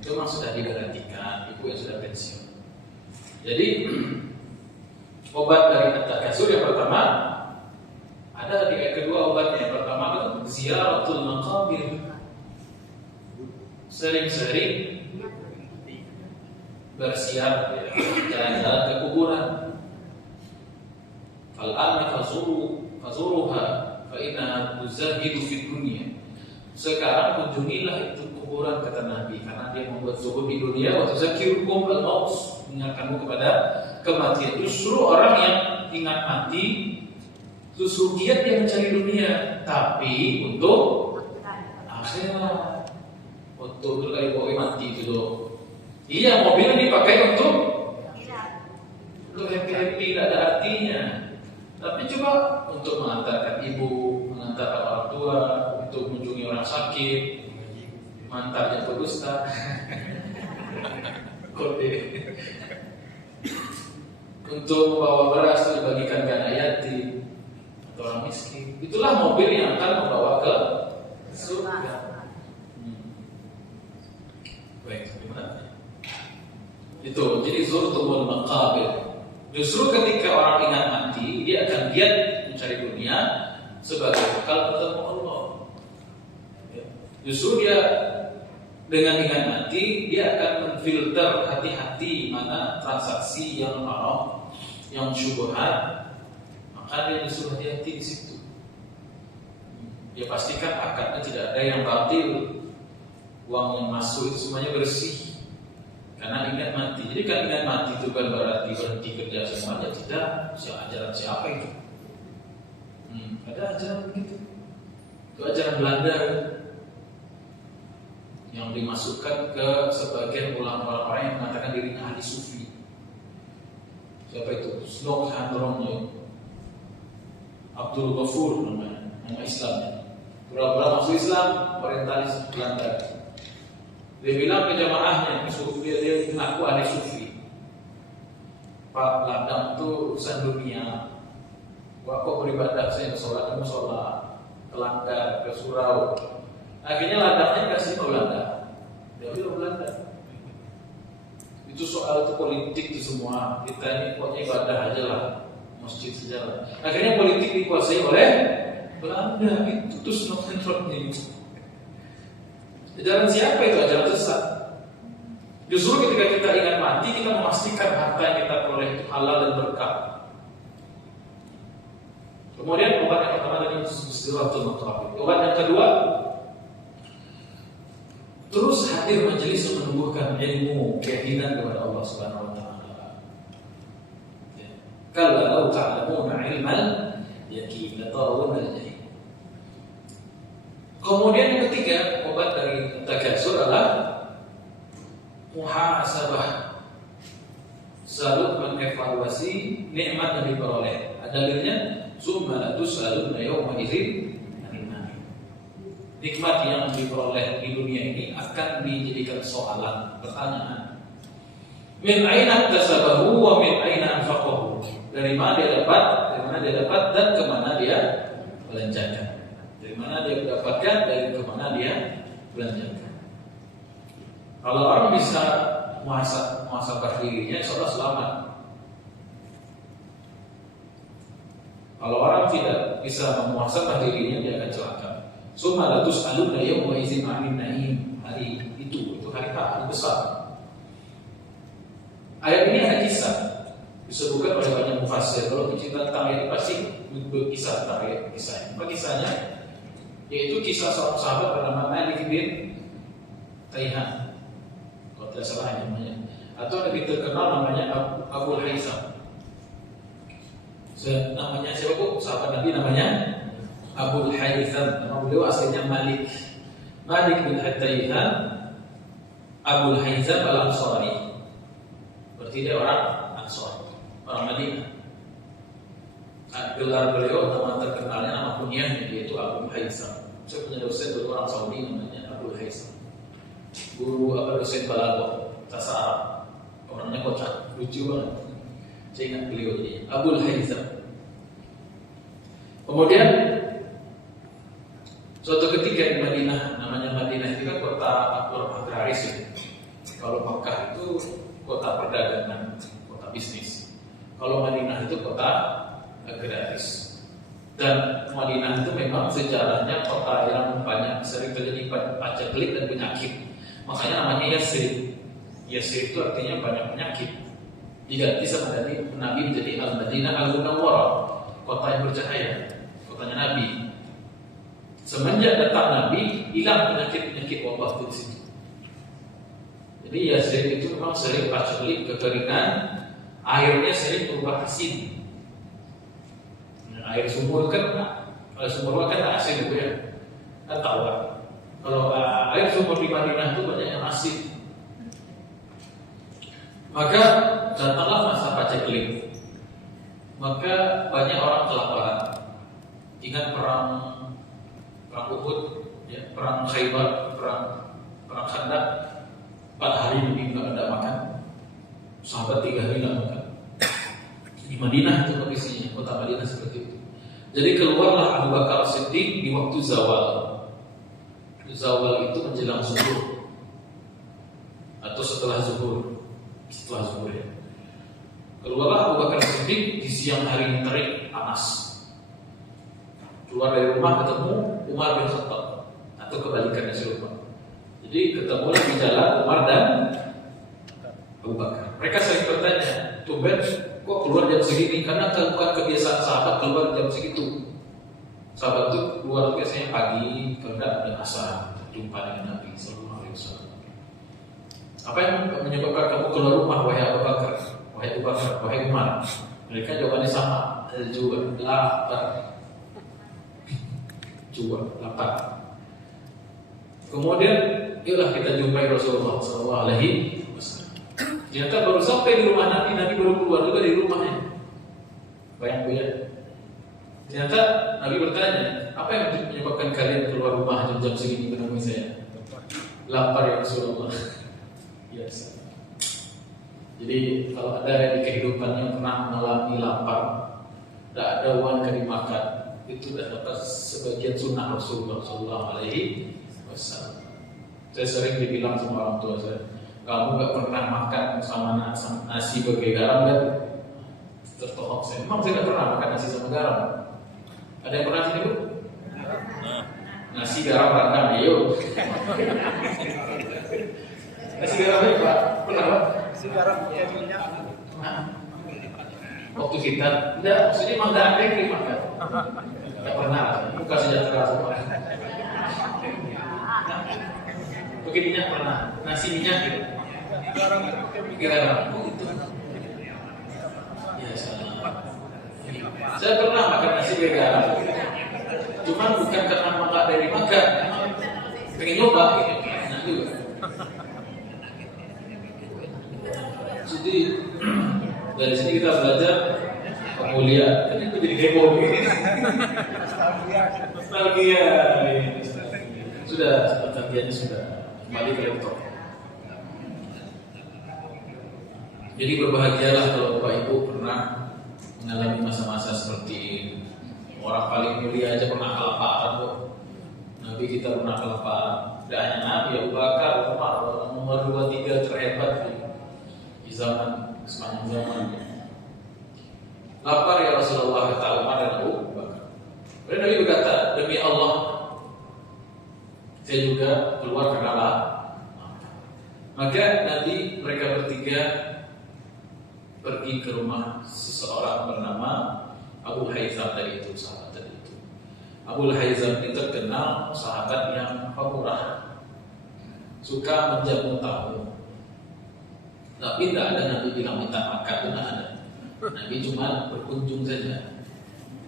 itu memang sudah diberhentikan. Ibu yang sudah pensiun. Jadi obat dari at-takasur yang pertama ada di ayat kedua obatnya. Yang pertama itu ziaratul maqabir. Sering-sering bersiap jalan-jalan ke kuburan. Fal-an fazuruha fa innaha tuzahidu fid dunya. Sekarang kunjungilah itu kuburan, kata Nabi, karena dia membuat zuhud di dunia. Wa tuzakirukum al-maut, mengingatkanmu kepada kematian. Justru orang yang ingat mati, justru giat dia mencari dunia, tapi untuk akhirat, untuk berkali kali mati itu loh. Iya, mobil dipakai untuk happy, tidak ada artinya. Tapi coba untuk mengantarkan ibu, mengantarkan orang tua, untuk mengunjungi orang sakit, mantarnya ke Ustaz, kode, untuk membawa beras untuk dibagikan ke anak yatim atau orang miskin. Itulah mobil yang akan membawa ke surga. Baik, gimana? Itu, jadi zurtumul maqabir. Justru ketika orang ingat mati, dia akan giat mencari dunia sebagai bekal bertemu Allah. Justru dia dengan ingat mati, dia akan menfilter hati-hati mana transaksi yang haram, yang syubhat, maka dia disuruh hati-hati di situ. Dia pastikan akadnya tidak ada yang batil, uang yang masuk itu semuanya bersih. Karena ingat mati. Jadi kan ingat mati itu kan berarti berhenti kerja semuanya. Tidak. Ajaran siapa itu? Ada ajaran begitu. Itu ajaran Belanda yang dimasukkan ke sebagian ulama orang yang mengatakan dirinya ahli sufi. Siapa itu? Snok Handronyo, Abdul Ghafur namanya, nama Islamnya. Pura-pura masuk Islam, orientalis Belanda. Dia bilang ke jamaahnya, dia mengaku ahli sufi. Pak, ladang itu urusan dunia. Wah, kok beribadah, saya sholat, kamu sholat, ke Langgar, ke Surau. Akhirnya ladangnya kasih ke Belanda. Dia bilang Belanda. Itu soal itu politik itu semua. Kita ini pokoknya ibadah aja lah, masjid saja lah. Akhirnya politik dikuasai oleh Belanda. Itu terus nonton itu. Ajaran siapa itu? Ajaran sesat. Justru ketika kita ingat mati, kita memastikan harta yang kita peroleh itu halal dan berkah. Kemudian obat yang pertama tadi istirahatul maqabir. Obat yang kedua, terus hadir majelis yang menumbuhkan ilmu, keyakinan kepada Allah Subhanahu wa taala. Kalau ta'lamuna ilmal yakin atau aja. Kemudian yang ketiga, obat dari takasur adalah muhasabah. Selalu mengevaluasi nikmat yang diperoleh. Dalilnya summa latus'alunna yawma idzin 'anil na'im. Nikmat yang diperoleh di dunia ini akan dijadikan soalan, pertanyaan. Min aina iktasabahu wa min aina anfaqahu. Dari mana dia dapat dan kemana dia belanjakan. Dari mana dia mendapatkan dan kemana dia belanjakan. Kalau orang bisa muhasabah dirinya, insya Allah selamat. Kalau orang tidak bisa memuhasabah dirinya, dia akan celaka. Summa latus'alunna yawma idzin 'anil na'im. Hari itu hari besar. Ayat ini ada kisah disebutkan oleh banyak mufassir. Kalau bicara tentang ayat pasti berkisah tentang ayat kisahnya. Apa kisahnya? Yaitu kisah seorang sahabat bernama Malik bin Taihan, kalau tidak salah namanya, atau lebih terkenal namanya Abu Haitham. Namanya siapa bu? Sahabat Nabi namanya Abu Haitham. Nama beliau aslinya Malik bin Taihan Abu Haitham al-Ansari. Berarti dia orang Ansar, orang Madinah. Gelar beliau, nama terkenalnya, nama kunyahnya yaitu Abu Haitham. Saya punya dosen dulu orang Saudi namanya Abu Haitham. Guru dosen balaghah bahasa Arab. Orangnya kocak, lucu banget. Saya ingat beliau ini Abu Haitham. Kemudian suatu ketika di Madinah, namanya Madinah itu kan kota agraris ya. Kalau Makkah itu kota perdagangan, kota bisnis. Kalau Madinah itu kota agraris. Dan Madinah itu memang sejarahnya kota yang banyak sering terjadi paceklik dan penyakit. Makanya namanya Yasrib. Yasrib itu artinya banyak penyakit. Diganti sama dari Nabi menjadi Al-Madinah Al-Munawwarah, kota yang bercahaya, kotanya Nabi. Semenjak datang Nabi, hilang penyakit-penyakit wabah itu di situ. Jadi Yasrib itu memang sering paceklik, kekeringan, airnya sering berubah asin. Air sumur kan, kalau sumur kan asin gitu ya, kan tahu kan? Kalau air sumur di Madinah itu banyak yang asin. Maka datanglah masa paceklik. Maka banyak orang kelaparan. Ingat perang Uhud, ya, perang Khaybar, perang Khandaq. 4 hari Nabi nggak ada makan. Sahabat 3 hari nggak makan. Di Madinah itu kondisinya, kota Madinah seperti itu. Jadi keluarlah Abu Bakar Siddiq di waktu zawal. Zawal itu menjelang zuhur atau setelah zuhur ya. Keluarlah Abu Bakar Siddiq di siang hari yang terik panas. Keluar dari rumah ketemu Umar bin Khattab, atau kebalikannya serupa. Jadi ketemu di jalan Umar dan Abu Bakar. Mereka sering bertanya, tumben kok keluar jam segini? Karena bukan kebiasaan sahabat keluar jam segitu. Sahabat itu keluar biasanya pagi, kalau tidak ada asar, jumpa dengan Nabi Sallallahu Alaihi Wasallam. Apa yang menyebabkan kamu keluar rumah, wahai Abu Bakar, wahai Umar? Mereka jawabannya sama, lapar. Kemudian, yuklah kita jumpai Rasulullah Sallallahu Alaihi Wasallam. Ternyata baru sampai di rumah Nabi baru keluar juga dari rumahnya. Bayang-bayang. Ternyata Nabi bertanya, apa yang menyebabkan kalian keluar rumah jam-jam segini menemui saya? Lapar ya Rasulullah. Biasa. Jadi kalau ada di kehidupan yang pernah mengalami lapar, tidak ada uang yang dimakan, itu sudah dapat sebagian sunnah Rasulullah Sallallahu Alaihi Wasallam. Saya sering dibilang sama orang tua saya, kamu gak pernah makan sama nasi pakai garam kan? Tertohok saya. Memang saya gak pernah makan nasi sama garam. Ada yang pernah sini bu? Nasi garam rendang, yuk. Nasi garam apa Pak? Pernah Pak? Nasi garam pakai minyak. Waktu kita, tidak, maksudnya memang gak ada yang dimakan. Gak pernah, bukan sejahtera semua. Pakai minyak pernah, nasi minyak gitu. Garam, gitu. Ya salah. Saya pernah makan nasi pakai garam. Cuman bukan karena makan dari makan, pengen nyoba gitu. Enak juga. Jadi dari sini kita belajar kemuliaan. Kan itu jadi heboh begini. Nostalgia. Sudah, nostalgianya sudah kembali ke laptop. Jadi berbahagialah kalau Bapak Ibu pernah mengalami masa-masa seperti ini. Orang paling mulia aja pernah kelaparan kok. Nabi kita pernah kelaparan. Tidak hanya Nabi, Abu Bakar, Umar, nomor 2-3 terhebat di zaman sepanjang zaman. Lapar ya Rasulullah, kata Umar dan Abu Bakar. Kemudian Nabi berkata, demi Allah, saya juga keluar karena lapar. Maka nanti mereka bertiga pergi ke rumah seseorang bernama Abu Haytham tadi itu, sahabat tadi itu. Abu Haytham ini terkenal sahabat yang pemurah, suka menjamu tamu. Tapi tidak ada Nabi bilang minta makan, tidak ada. Nabi cuma berkunjung saja.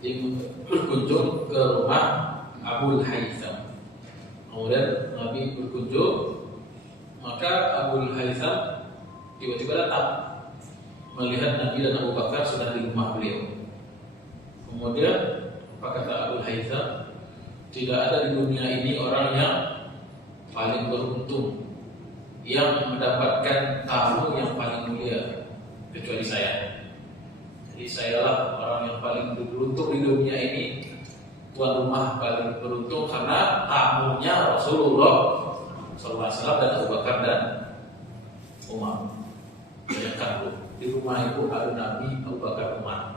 Dia berkunjung ke rumah Abu Haytham. Kemudian Nabi berkunjung, maka Abu Haytham tiba-tiba datang melihat Nabi dan Abu Bakar sudah di rumah beliau. Kemudian apa kata Abu Haytham? Tidak ada di dunia ini orang yang paling beruntung, yang mendapatkan tamu yang paling mulia kecuali saya. Jadi sayalah orang yang paling beruntung di dunia ini, tuan rumah paling beruntung karena tamunya Rasulullah SAW dan Abu Bakar dan Umar. Bayangkan di rumah itu ada Nabi, Abu Bakar, Umar.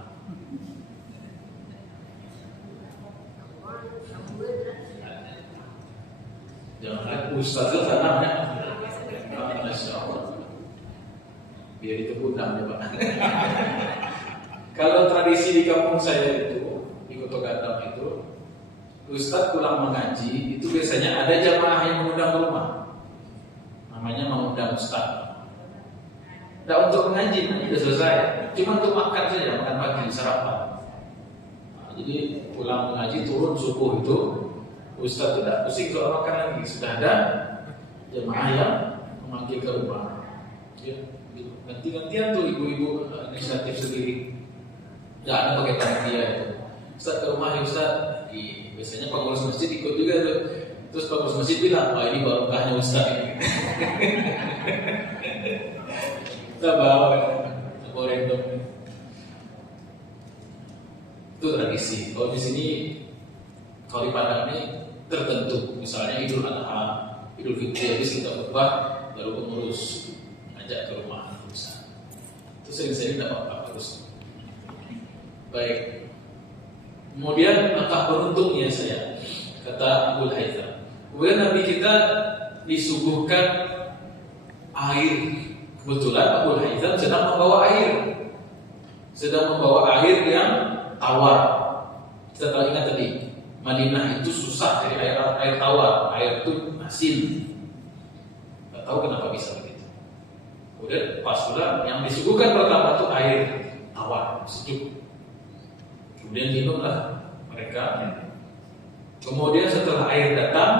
Jangan Ustazah tanamnya, Masya Allah. Biar itu undangnya Pak. Kalau tradisi di kampung saya itu, di Kota Gadang itu, Ustaz pulang mengaji, itu biasanya ada jamaah yang mengundang ke rumah. Namanya mengundang Ustaz. Tidak untuk mengaji, nanti sudah selesai. Cuma untuk makan saja, makan pagi, sarapan. Nah, jadi pulang mengaji, turun subuh itu, Ustaz tidak pusing kalau makan lagi. Sudah ada jemaah yang memanggil ke rumah. Ya, ganti-gantian tuh ibu-ibu inisiatif sendiri. Tidak ada pakai panitia itu. Ustaz ke rumah ya Ustaz. Biasanya pengurus masjid ikut juga tuh. Terus pengurus masjid bilang, wah ini barokahnya Ustaz ini. Kita bawa random. Itu tradisi. Kalau di sini, kalau di Padang ini tertentu, misalnya Idul Adha, Idul Fitri, habis kita khutbah, baru pengurus ngajak ke rumah Ustaz. Itu sering-sering tidak apa-apa terus. Baik. Kemudian langkah beruntungnya saya, kata Abu Haytham. Kemudian Nabi kita disuguhkan air. Kebetulan Abu Haytham sedang membawa air. Sedang membawa air yang tawar. Kita tahu ingat tadi, Madinah itu susah dari air tawar. Air itu asin. Tidak tahu kenapa bisa begitu. Kemudian pas pula yang disuguhkan pertama itu air tawar, sejuk. Kemudian minumlah mereka. Kemudian setelah air datang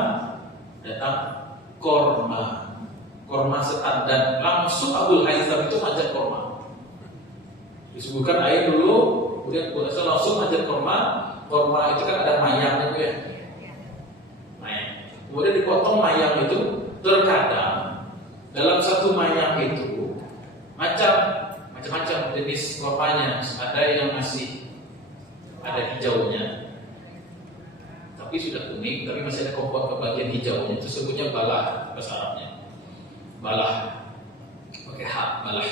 korma. Korma setandan. Langsung Abu Haytham itu ajak korma. Disuguhkan air dulu, kemudian langsung ajak korma. Korma itu kan ada mayang itu ya. Mayang. Kemudian dipotong mayang itu. Terkadang dalam satu mayang itu macam-macam jenis kormanya. Ada yang masih ada hijaunya, tapi sudah kuning, tapi masih ada kompor ke bagian hijaunya. Itu sebutnya balah bahasa Arabnya. Balah, pakai hak balah.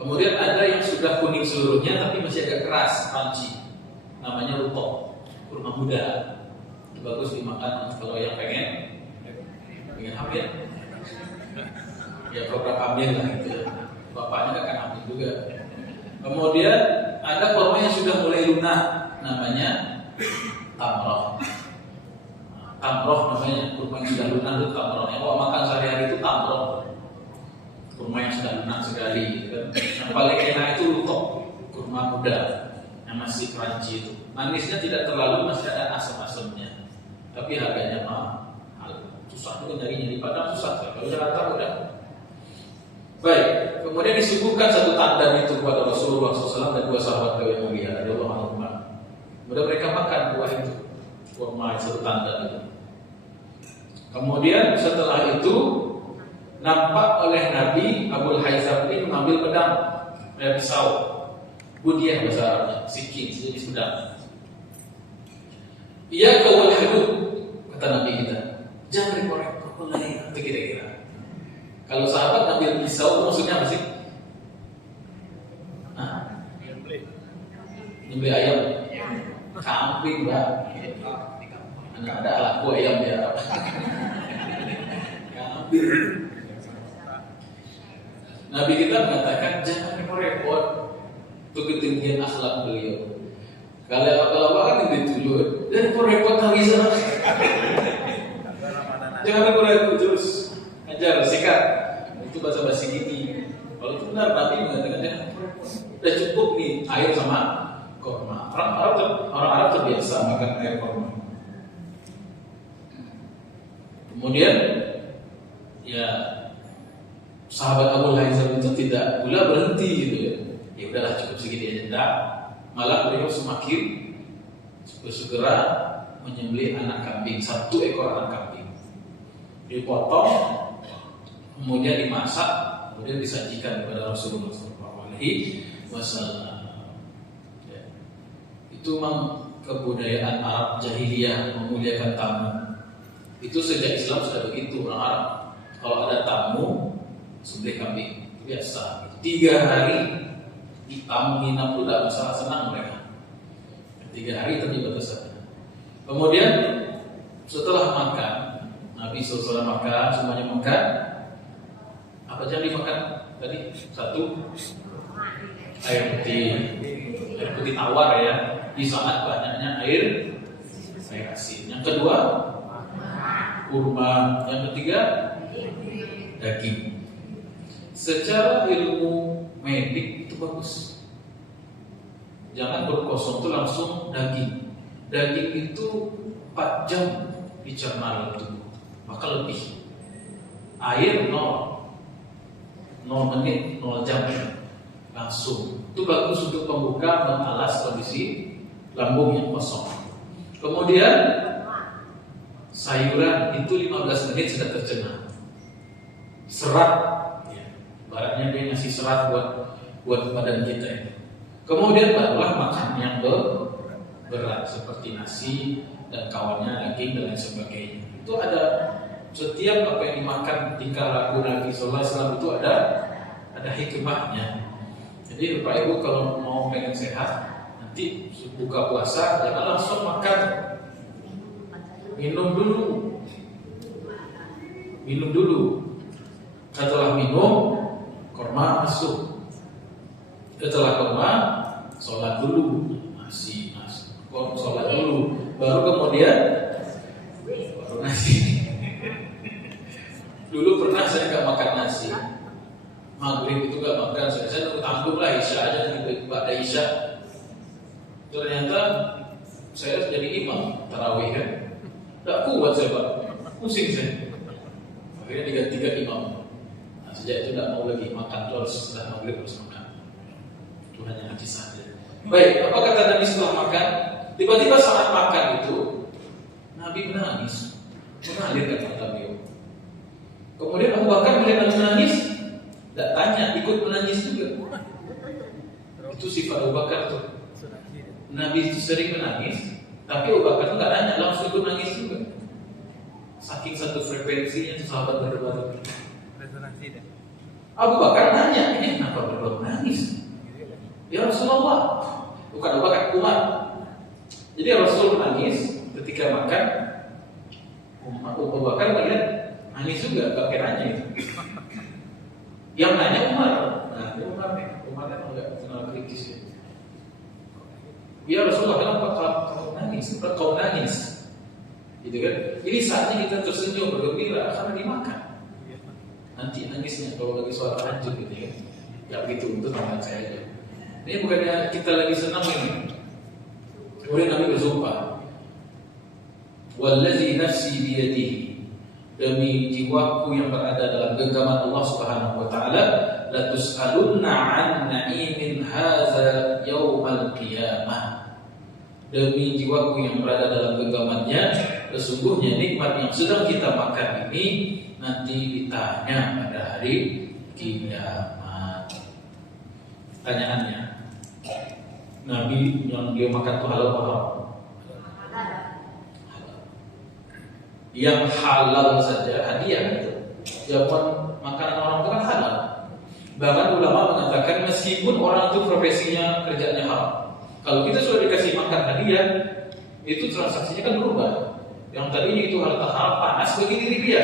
Kemudian ada yang sudah kuning seluruhnya, tapi masih agak keras, crunchy. Namanya rutok, kurma muda. Itu bagus dimakan kalau yang pengen hamil. Ya program hamil lah gitu. Bapaknya kan hamil juga. Kemudian ada kurma yang sudah mulai lunak. Namanya tamroh. Tamroh namanya, kurma yang sudah lunak itu tamroh. Yang kalau makan sehari-hari itu tamroh. Kurma yang sudah lunak sekali. Yang paling enak itu lutok, kurma muda. yang masih crunchy itu. Manisnya tidak terlalu, masih ada asam-asamnya. Tapi harganya mahal. Susah juga nyarinya di Padang, susah. Kalau Jakarta udah. Baik, kemudian disuguhkan satu tandan itu kepada Rasulullah SAW dan dua sahabat beliau yang mulia radhiyallahu anhum. Kemudian mereka makan buah itu, kurma satu tandan itu. Kemudian setelah itu nampak oleh Nabi Abul Haytham ini mengambil pedang, pisau, budiah bahasa Arabnya, sikin, sejenis pedang. Ia kawal hadud, kata Nabi kita, jangan repot-repot mulai, itu kira-kira. Kalau sahabat ambil pisau, maksudnya apa sih? Nyembelih ayam, kambing, Mbak. Ada laku ayam ya. Kambing. Nabi kita mengatakan jangan repot-repot. Itu ketinggian akhlak beliau. Kalau apa-apa kan dituduh, dan repot-repot tak bisa. Jangan repot-repot terus. Ajar, sikat. Itu bahasa basi gini. Kalau itu benar, Nabi mengatakan jangan repot-repot. Udah cukup nih air sama korma. Orang Arab terbiasa makan air korma. Kemudian, ya sahabat Abu Haytham itu tidak pula berhenti gitu ya. Ya udahlah cukup segini aja enggak. Malah beliau semakin bersegera menyembelih anak kambing, satu ekor anak kambing. Dipotong, kemudian dimasak, kemudian disajikan kepada Rasulullah SAW. Ya. Itu memang kebudayaan Arab jahiliyah memuliakan tamu. Itu sejak Islam sudah begitu orang Arab. Kalau ada tamu, sembelih kambing itu biasa. 3 hari tamu nginap itu tidak masalah, senang mereka. 3 hari tapi batasannya. Kemudian setelah makan, Nabi SAW makan, semuanya makan. Apa aja dimakan tadi? 1 air putih tawar ya. Di saat banyaknya air asin. Yang kedua kurma. Yang ketiga daging. Secara ilmu medik itu bagus. Jangan berkosong itu langsung daging. Daging itu 4 jam dicerna dalam tubuh, maka lebih. Air 0 menit, 0 jam langsung. Itu bagus untuk pembuka, mengalas kondisi lambung yang kosong. Kemudian sayuran itu 15 menit sudah tercerna. Serat, ya, baratnya dia ngasih serat buat badan kita ini. Kemudian barulah makan yang berat seperti nasi dan kawannya, daging dan lain sebagainya. Itu ada setiap apa yang dimakan tingkah laku Nabi Sallallahu Alaihi Wasallam itu ada hikmahnya. Jadi Bapak Ibu kalau mau pengen sehat, nanti buka puasa jangan langsung makan, minum dulu. Setelah minum, korma masuk. Setelah korma, sholat dulu. Masih. Sholat dulu. Baru kemudian, baru nasi. Dulu pernah saya nggak makan nasi. Maghrib itu nggak makan. Saya tanggung lah Isya aja. Pada Isya. Ternyata saya jadi imam tarawih kan. Nggak kuat saya Pak. Pusing saya. Akhirnya digantikan imam. Sejak itu tidak mau lagi makan terus, setelah maghrib harus makan. Itu hanya hadis saja. Baik, apa kata Nabi setelah makan? Tiba-tiba saat makan itu Nabi menangis, mengalir kata beliau. Kemudian Abu Bakar melihat Nabi menangis, tidak tanya, ikut menangis juga. Itu sifat Abu Bakar tuh. Nabi sering menangis, tapi Abu Bakar tidak nanya, langsung ikut menangis juga. Saking satu frekuensinya itu sahabat berdua. Abu Bakar nanya, ini kenapa berdua menangis? Ya Rasulullah. Bukan Abu Bakar, Umar. Jadi Rasul menangis ketika makan. Abu Bakar melihat nangis juga, gak kira nanya itu. Yang nanya Umar. Nah, Umar kan enggak kenal kritis ya. Ya Rasulullah, kenapa kau nangis? Kenapa kau nangis? Gitu kan? Ini saatnya kita tersenyum, bergembira karena dimakan. Nanti nangisnya kalau lagi sholat tahajud gitu ya. Ya begitu, itu tangan saya aja. Ini bukannya kita lagi senang ini. Kemudian Nabi bersumpah, wallazi nafsi biyadihi, demi jiwaku yang berada dalam genggaman Allah Subhanahu wa taala, la tus'alunna 'an na'imin hadza yaumal qiyamah. Demi jiwaku yang berada dalam genggamannya, sesungguhnya nikmat yang sedang kita makan ini nanti ditanya pada hari kiamat. Pertanyaannya, Nabi yang dia makan itu halal atau haram? Yang halal saja hadiah itu. Jawaban makanan orang itu kan halal. Bahkan ulama mengatakan meskipun orang itu profesinya kerjanya haram, kalau kita sudah dikasih makan hadiah, itu transaksinya kan berubah. Yang tadinya itu harta haram panas bagi diri dia,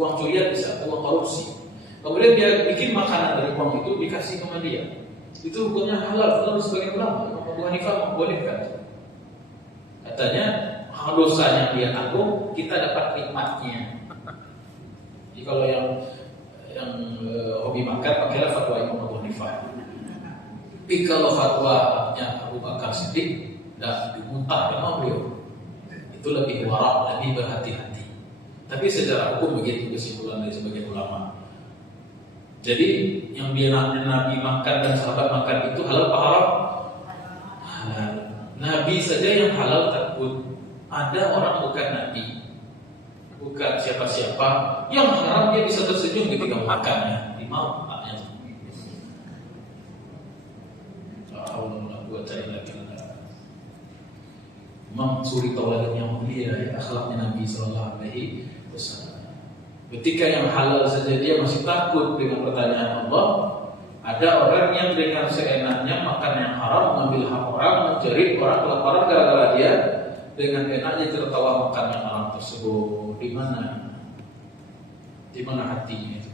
uang curian bisa, uang korupsi. Kemudian dia bikin makanan dari uang itu dikasih sama dia. Itu hukumnya halal. Lalu sebagian ulama, Imam Abu Hanifah membolehkan. Katanya dosanya dia tanggung, kita dapat nikmatnya. Jadi kalau yang hobi makan, pakailah fatwa Imam Abu Hanifah. Tapi kalau fatwanya Abu Bakar Siddiq, tidak dimuntah sama beliau. Itu lebih warak, lebih berhati-hati. Tapi secara hukum begitu kesimpulan dari sebagian ulama. Jadi yang dia Nabi makan dan sahabat makan itu halal apa haram? Halal. Nabi saja yang halal takut. Ada orang bukan Nabi, bukan siapa-siapa, yang haram dia bisa tersenyum ketika makannya. Imam Imam suri tauladan yang mulia, akhlaknya Nabi Sallallahu Alaihi Wasallam. Ketika yang halal saja dia masih takut dengan pertanyaan Allah. Ada orang yang dengan seenaknya makan yang haram, mengambil hak orang, mencari orang kelaparan gara-gara dia dengan enaknya tertawa makan yang haram tersebut. Di mana hatinya itu?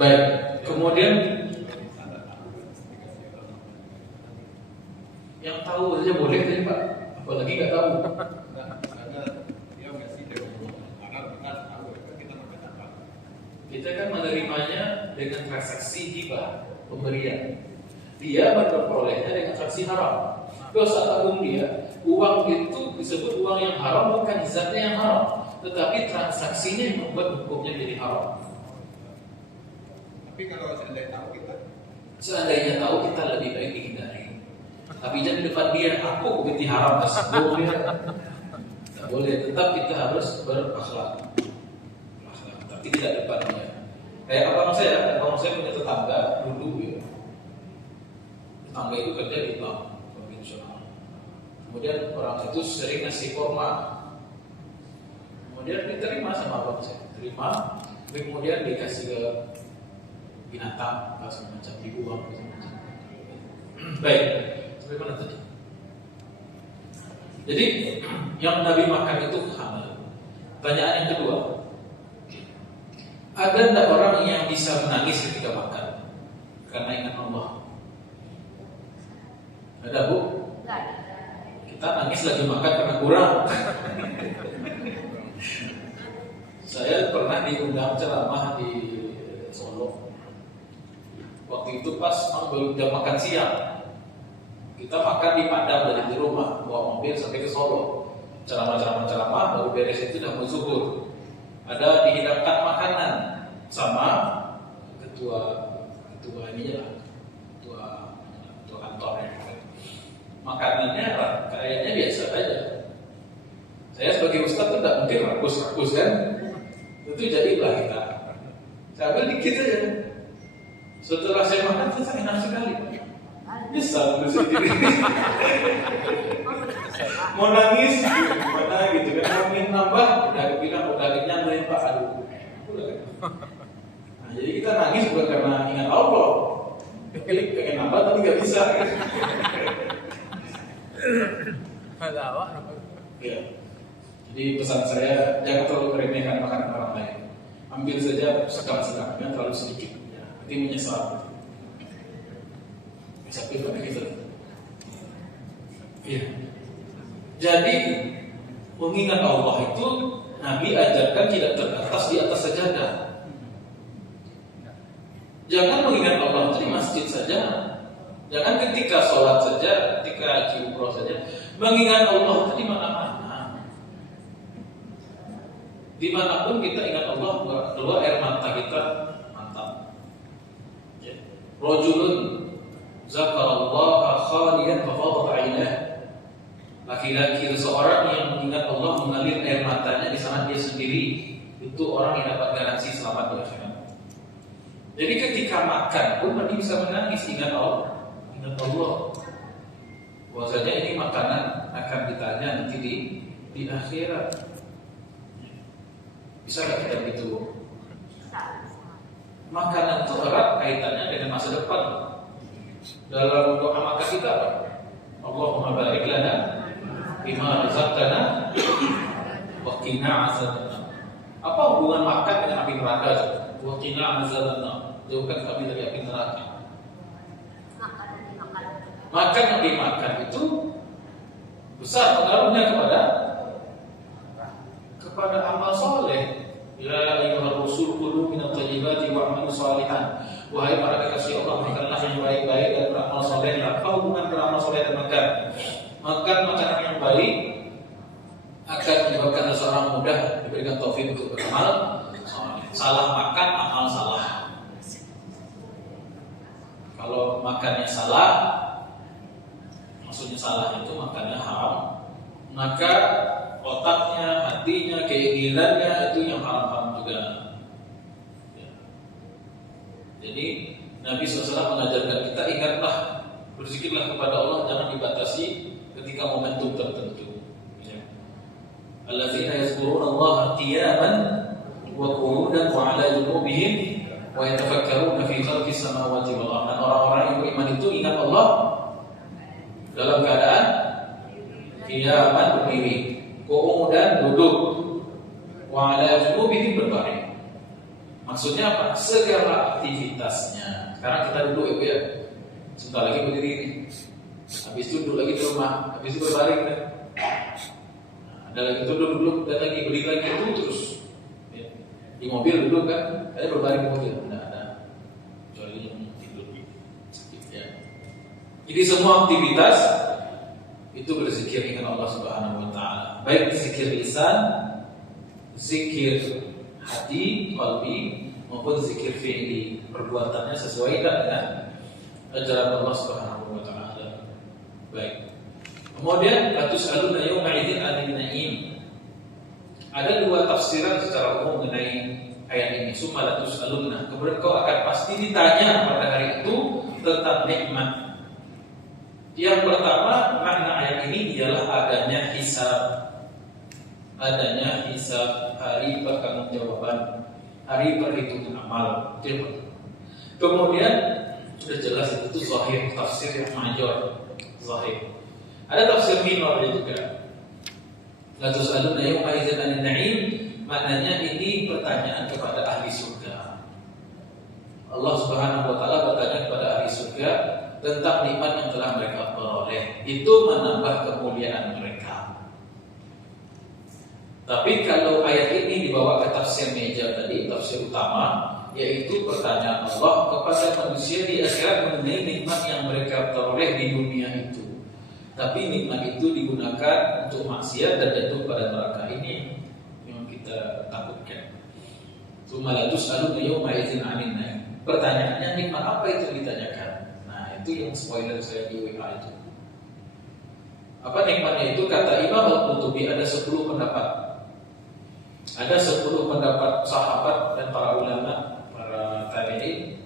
Baik, kemudian yang tahu saja boleh kan Pak, apalagi nggak tahu. Kita kan menerimanya dengan transaksi hibah, pemberian. Dia memperolehnya dengan transaksi haram. Dosa agung dia, uang itu disebut uang yang haram bukan zatnya yang haram, tetapi transaksinya yang membuat hukumnya jadi haram. Tapi kalau seandainya tahu kita lebih baik dihindari. Tapi jangan di depan dia, aku bukti haram tersebut. Tidak boleh, tetap kita harus berakhlak. Tapi tidak depannya. Kayak abang saya punya tetangga dulu ya. Tetangga itu kerja di bank konvensional. Kemudian orang itu sering ngasih kurma. Kemudian diterima sama abang saya, terima. Kemudian dikasih ke binatang, semacam dibuang, semacam. Baik, sampai mana tadi? Jadi yang Nabi makan itu halal. Pertanyaan yang kedua, ada tidak orang yang bisa menangis ketika makan karena ingat Allah? Ada Bu? Kita nangis lagi makan karena kurang. Saya pernah diundang ceramah di Solo. Waktu itu pas baru jam makan siang. Kita makan di Padang dari di rumah, bawa mobil sampai ke Solo. Ceramah baru beres itu udah mau zuhur. Ada dihidangkan makanan sama ketua ininya lah, ketua kantornya. Makanannya kayaknya biasa aja. Saya sebagai ustaz tuh tidak mungkin rakus kan. Itu jadilah kita. Saya ambil dikit aja. Setelah saya makan itu enak sekali. Bisa sendiri. Mau nangis gimana gitu kan, mau ingin nambah udah bilang udah kenyang dari Pak, aduh. Nah, jadi kita nangis bukan karena ingat Allah, tapi pengen nambah tapi nggak bisa. Ya. Jadi pesan saya, jangan terlalu meremehkan makanan orang lain. Ambil saja sekali-sekali, jangan terlalu sedikit. Nanti menyesal. Sampai pada kita. Iya. Jadi mengingat Allah itu Nabi ajarkan tidak terbatas di atas sajadah. Jangan mengingat Allah itu di masjid saja. Jangan ketika sholat saja, ketika haji umroh saja, mengingat Allah itu di mana-mana. Dimanapun kita ingat Allah, keluar air mata kita, mantap. Ya. Rajulun zakarallaha khaliyan fafadat 'ainah. Laki-laki seorang yang mengingat Allah mengalir air matanya di saat dia sendiri, itu orang yang dapat garansi selamat di akhirat. Jadi ketika makan pun nanti bisa menangis, ingat Allah. Bahwasanya ini makanan akan ditanya nanti di akhirat. Bisa nggak kita gitu? Makanan itu erat kaitannya dengan masa depan. Dalam doa makan kita apa? Allahumma barik lana bima razaqtana wa qina azabannar. Apa hubungan makan dengan api neraka? Wa qina azabannar. Jauhkan kami dari api neraka. Makan yang dimakan itu besar pengaruhnya kepada amal soleh. Ya ayyuhar rusul kulu minat thayyibati wa'malu shalihan. Wahai para kekasih Allah, makanlah yang baik-baik dan beramal soleh. Apa hubungan beramal soleh dan makan? Makan makanan yang baik akan menyebabkan seorang mudah diberikan taufik untuk beramal soleh. Salah makan, amal salah. Kalau makannya salah, maksudnya salah itu makannya haram, maka otaknya, hatinya, keinginannya itu yang haram-haram juga. Ya. Jadi Nabi SAW mengajarkan kita, ingatlah, berzikirlah kepada Allah, jangan dibatasi ketika momentum tertentu. Ya. Alladzina yazkuruna Allah qiyaman wa qu'udan wa 'ala junubihim wa yatafakkaruna fi khalqis samawati wal ardh. Orang-orang yang beriman itu ingat Allah dalam keadaan qiyaman berdiri, qu'udan duduk, wa 'ala junubihim berbaring. Maksudnya apa? Segala aktivitasnya. Sekarang kita duduk ya. Sebentar lagi berdiri ini. Habis itu duduk lagi di rumah, habis itu berbaring kan. Ada lagi duduk dan lagi berdiri lagi itu terus. Ya. Di mobil duduk kan, ada berbaring di mobil. Ada. Kecuali yang tidur sakit ya. Jadi semua aktivitas itu berzikir ingat Allah Subhanahu wa taala. Baik zikir lisan, zikir hati, qalbi, maupun zikir fi'li, perbuatannya sesuai dengan ajaran Allah Subhanahu wa taala. Baik. Kemudian latus'aluna yawma idzin 'anil na'im. Ada dua tafsiran secara umum mengenai ayat ini. Summa latus'aluna. Kemudian kau akan pasti ditanya pada hari itu tentang nikmat. Yang pertama, makna ayat ini ialah adanya hisab. Adanya hisab, hari pertanggungjawaban, hari perhitungan amal. Kemudian sudah jelas itu zahir, tafsir yang major, zahir. Ada tafsir minor juga. La tus'aluna yawma idzin 'anil na'im, maknanya ini pertanyaan kepada ahli surga. Allah Subhanahu wa taala bertanya kepada ahli surga tentang nikmat yang telah mereka peroleh. Itu menambah kemuliaan mereka. Tapi kalau ayat ini dibawa ke tafsir meja tadi, tafsir utama, yaitu pertanyaan Allah kepada manusia di akhirat mengenai nikmat yang mereka peroleh di dunia itu. Tapi nikmat itu digunakan untuk maksiat dan jatuh pada neraka. Ini yang kita takutkan. Tsumma la tus'aluna yawma idzin 'anil na'im. Pertanyaannya, nikmat apa itu yang ditanyakan? Nah, itu yang spoiler saya di WA itu. Apa nikmatnya itu? Kata Imam Al-Qurtubi ada 10 pendapat. Ada 10 pendapat sahabat dan para ulama, para tabi'in,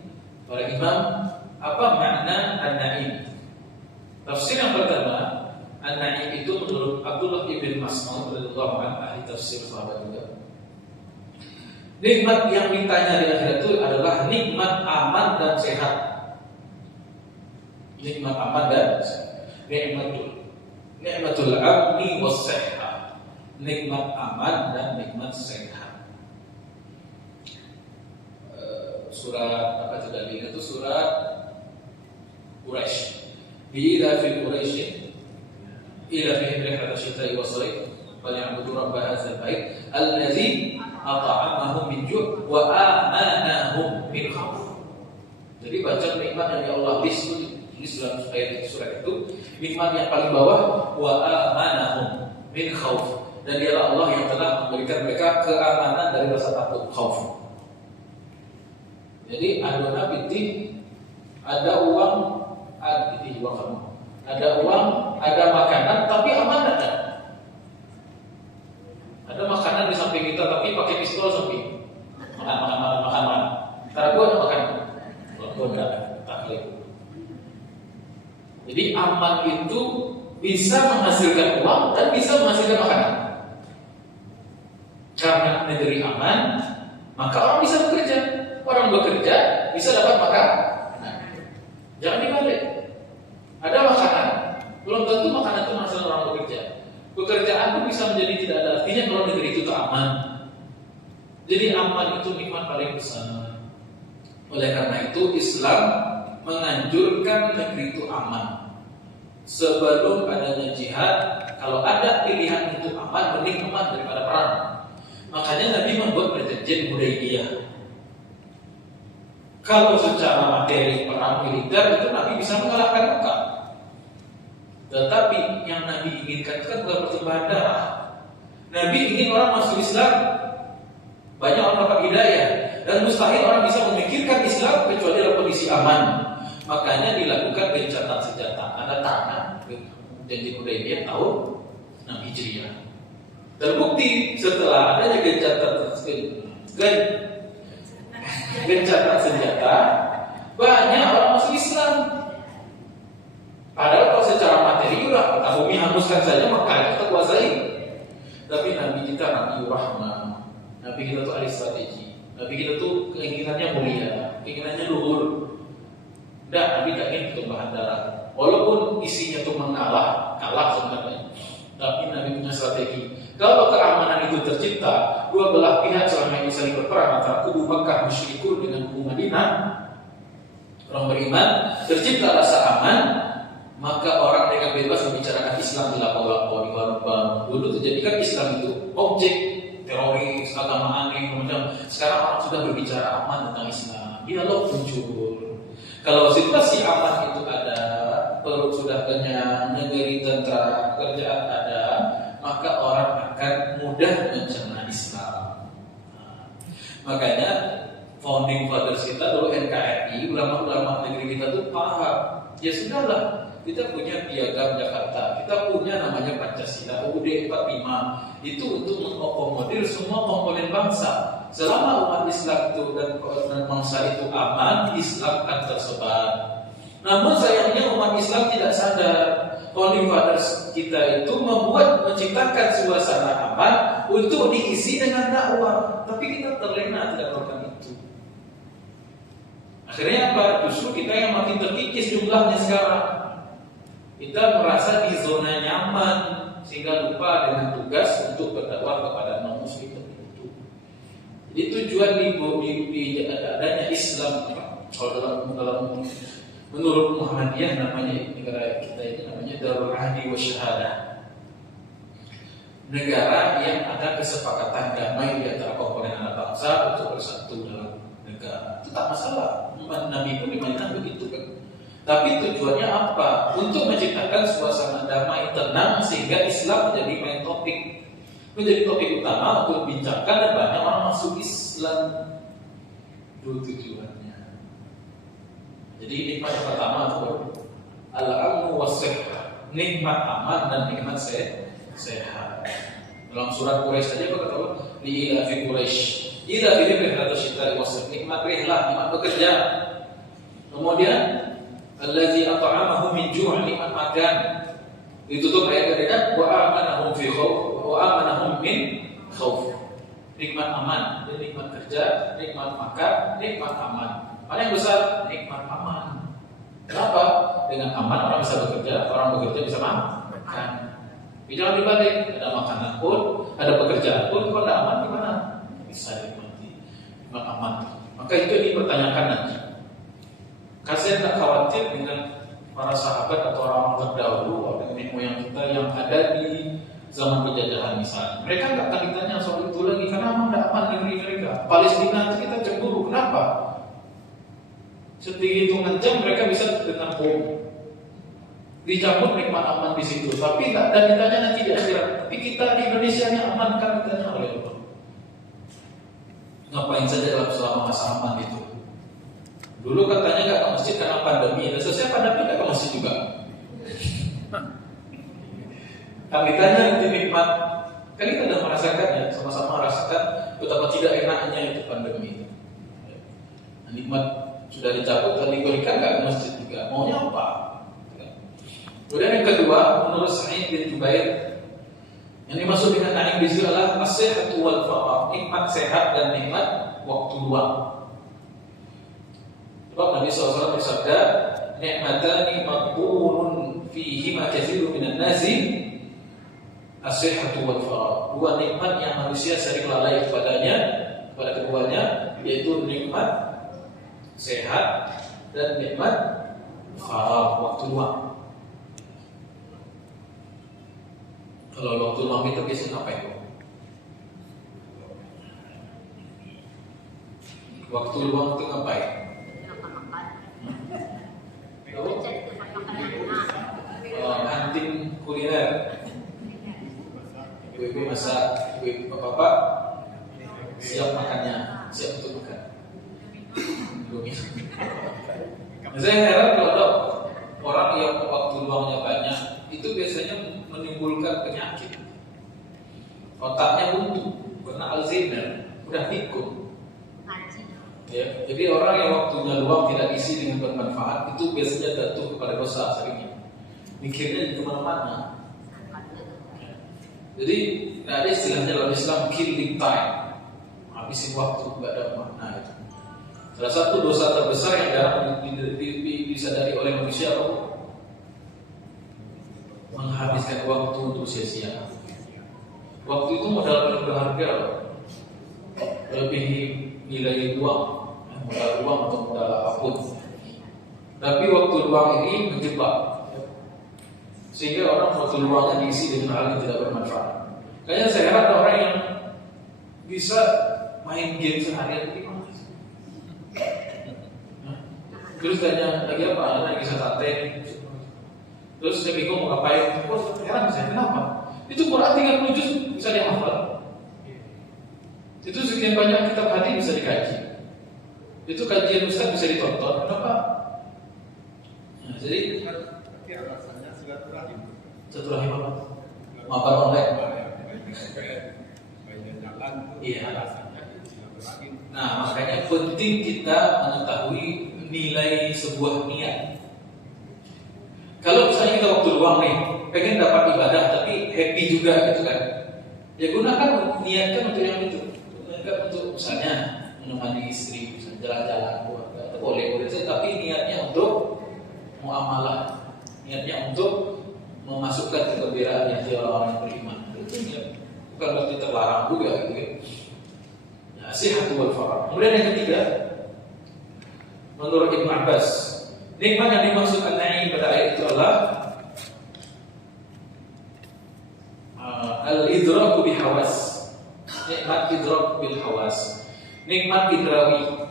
para imam, apa makna an-na'im? Tafsir yang pertama, an-na'im itu menurut Abdullah ibn Mas'ud radhiyallahu anhu, ahli tafsir sahabat juga. Nikmat yang ditanya di akhirat itu adalah nikmat aman dan sehat. Nikmat aman dan sehat. Nikmatul amni was sehat. Nikmat aman dan nikmat sehat. Surat apa tadi itu? Surat Quraisy. Bila fi Quraisy ila fi rihlat asy-syita'i was-sayf falyabudu rabb hadzal bait allazi at'amahum min ju' wa amanahum min khauf. Jadi baca nikmat dari Allah, Jadi surat itu nikmat yang paling bawah, wa amanahum min khauf. Dan dialah Allah yang telah memberikan mereka keamanan dari rasa takut, khauf. Jadi adona binti, ada uang, ada uang, ada makanan, tapi aman ada. Ada makanan di samping kita, tapi pakai pistol samping. Makan. Karena gua ada makan. Gua enggak taklid. Jadi aman itu bisa menghasilkan uang dan bisa menghasilkan makanan. Karena negeri aman, maka orang bisa bekerja. Orang bekerja bisa dapat makan. Jangan dibalik. Ada makanan, belum tentu makanan itu menghasilkan orang bekerja. Pekerjaan pun bisa menjadi tidak ada artinya kalau negeri itu tak aman. Jadi aman itu nikmat paling besar. Oleh karena itu Islam menganjurkan negeri itu aman. Sebelum adanya jihad, kalau ada pilihan untuk aman, mending aman daripada perang. Makanya Nabi membuat perjanjian Hudaybiyah. Kalau secara materi perang militer itu Nabi bisa mengalahkan Mekah. Tetapi yang Nabi inginkan itu kan bukan pertumpahan darah. Nabi ingin orang masuk Islam. Banyak orang dapat hidayah. Dan mustahil orang bisa memikirkan Islam kecuali dalam kondisi aman. Makanya dilakukan gencatan senjata. Ada tangan janji Hudaybiyah tahun 6 Hijriah. Terbukti setelah adanya gencatan senjata, banyak orang masuk Islam. Padahal kalau secara materi udah bumi hanguskan saja maka kita kuasai. Tapi Nabi kita Nabi Rahman, Nabi kita tuh ahli strategi, Nabi kita tuh keinginannya mulia, keinginannya luhur. Dan Nabi tak ingin pertumpahan darah. Walaupun isinya tuh kalah sebenarnya. Tapi Nabi punya strategi. Kalau keamanan itu tercipta, dua belah pihak selama ini saling berperang antara kubu Makkah musyrikun dengan kubu Madinah, orang beriman, tercipta rasa aman, maka orang dengan bebas membicarakan Islam di lapo-lapo, di warung-warung. Dulu terjadikan Islam itu objek teroris, agama aneh, macam. Sekarang orang sudah berbicara aman tentang Islam, dialog muncul. Kalau situasi aman itu ada, perut sudah kenyang, negeri tentram, kerjaan ada, maka orang akan mudah mencerna Islam. Makanya founding fathers kita dulu NKRI, ulama-ulama negeri kita tuh paham. Ya sudahlah, kita punya Piagam Jakarta, kita punya namanya Pancasila, UUD 45. Itu untuk mengakomodir semua komponen bangsa. Selama umat Islam itu dan bangsa itu aman, Islam akan tersebar. Namun sayangnya umat Islam tidak sadar. Founding fathers kita itu menciptakan suasana aman untuk diisi dengan dakwah, tapi kita terlena tidak melakukan itu. Akhirnya apa? Justru kita yang makin terkikis jumlahnya sekarang. Kita merasa di zona nyaman sehingga lupa dengan tugas untuk berdakwah kepada non-muslim tertentu. Jadi tujuan di adanya Islam, kalau dalam menurut Muhammadiyah namanya negara kita ini namanya Darul Ahdi wa Syahadah. Negara yang ada kesepakatan damai di antara komponen anak bangsa untuk bersatu dalam negara. Itu tak masalah. Nabi pun dimainkan begitu kan. Tapi tujuannya apa? Untuk menciptakan suasana damai tenang sehingga Islam menjadi main topik. Menjadi topik utama untuk dibincangkan dan banyak orang masuk Islam. Itu tujuannya. Jadi nikmat yang pertama itu al-amnu was-sihah, nikmat aman dan nikmat sehat. Dalam surat Quraisy saja kita tahu li ila fi Quraisy, ila fi rihlatu syita'i was-sayf, nikmat rihlah, nikmat bekerja. Kemudian allazi at'amahum min ju', nikmat makan. Ditutup ayat ketiga wa amanahum fi khauf wa amanahum min khauf. Nikmat aman, dan nikmat kerja, nikmat makan, nikmat aman. Mana yang besar? Nikmat aman. Kenapa? Dengan aman orang bisa bekerja, orang bekerja bisa makan. Jangan dibalik, ada makanan pun, ada pekerjaan pun, kalau ada aman gimana? Bisa dinikmati. Nikmat aman. Maka itu dipertanyakan nanti. Kasihan tak khawatir dengan para sahabat atau orang terdahulu, orang nenek moyang kita yang ada di zaman penjajahan misalnya. Mereka nggak akan ditanya soal itu lagi karena aman tidak aman negeri mereka. Palestina itu kita cemburu. Kenapa? Setinggi hitungan jam mereka bisa dengan bom. Dicabut nikmat aman di situ, tapi dan ditanya nanti di akhirat. Tapi kita di Indonesia ini aman kan, ditanya oleh Allah. Ngapain saja dalam selama masa aman itu? Dulu katanya nggak ke masjid karena pandemi, dan selesai pandemi nggak ke masjid juga. Kami tanya nanti nikmat, kan kita sudah merasakannya, sama-sama merasakan betapa tidak enaknya itu pandemi itu. Nikmat sudah dicabut dan diberikan nggak ke masjid juga, maunya apa? Kemudian yang kedua, menurut Sa'id bin Jubair, yang dimaksud dengan na'im di sini adalah as-sihhatu wal faragh, nikmat sehat dan nikmat waktu luang. Sebab Nabi SAW bersabda, "Ni'matani maqbulun fihi ma katsirun minan nasi, as-sihhatu wal faragh." Dua nikmat yang manusia sering lalai kepadanya, kepada keduanya, yaitu nikmat sehat dan nikmat faragh, waktu luang. Kalau waktu luang itu biasanya ngapain? Waktu luang itu ngapain? Hunting kuliner. Ibu-ibu masak, ibu bapak siap makannya, siap untuk makan. Saya heran kalau ada orang yang waktu luangnya banyak, itu biasanya menimbulkan penyakit. Otaknya buntu, karena Alzheimer, udah pikun. Ya, jadi orang yang waktunya luang tidak isi dengan bermanfaat, itu biasanya jatuh kepada dosa seringnya. Mikirnya di kemana-mana. Jadi ada istilahnya dalam Islam killing time, habisin waktu nggak ada makna itu. Salah satu dosa terbesar yang jarang disadari oleh manusia adalah menghabiskan waktu untuk sia-sia. Waktu itu modal paling berharga, lebih nilai uang, modal uang atau modal apapun. Tapi waktu luang ini menjebak, sehingga orang waktu luangnya diisi dengan hal yang tidak bermanfaat. Kayaknya saya heran ada orang yang bisa main game seharian itu gimana? Terus tanya lagi apa? Lagi sate. Terus saya bingung mau ngapain. Wah, heran saya, kenapa? Itu Quran 30 juz bisa dihafal. Itu sekian banyak kitab hadis bisa dikaji. Itu kajian ustaz bisa ditonton. Kenapa? Nah, jadi rasanya silaturahim. Silaturahim apa? Makan online. Iya. Nah, makanya penting kita mengetahui nilai sebuah niat. Kalau misalnya kita waktu luang nih, pengen dapat ibadah tapi happy juga gitu kan, ya gunakan, niatkan untuk yang itu. Gunakan untuk misalnya menemani istri, misalnya jalan-jalan keluarga, itu boleh saja, tapi niatnya untuk muamalah, niatnya untuk memasukkan kegembiraan yang di orang-orang yang beriman. Itu niat, bukan berarti terlarang juga gitu kan. Nah, sihhatu wal faragh. Kemudian yang ketiga, menurut Ibnu Abbas, nikmat yang dimaksud an-na'im pada ayat itu adalah al-idraku bihawas. Nikmat idrak bil hawas. Nikmat idrawi.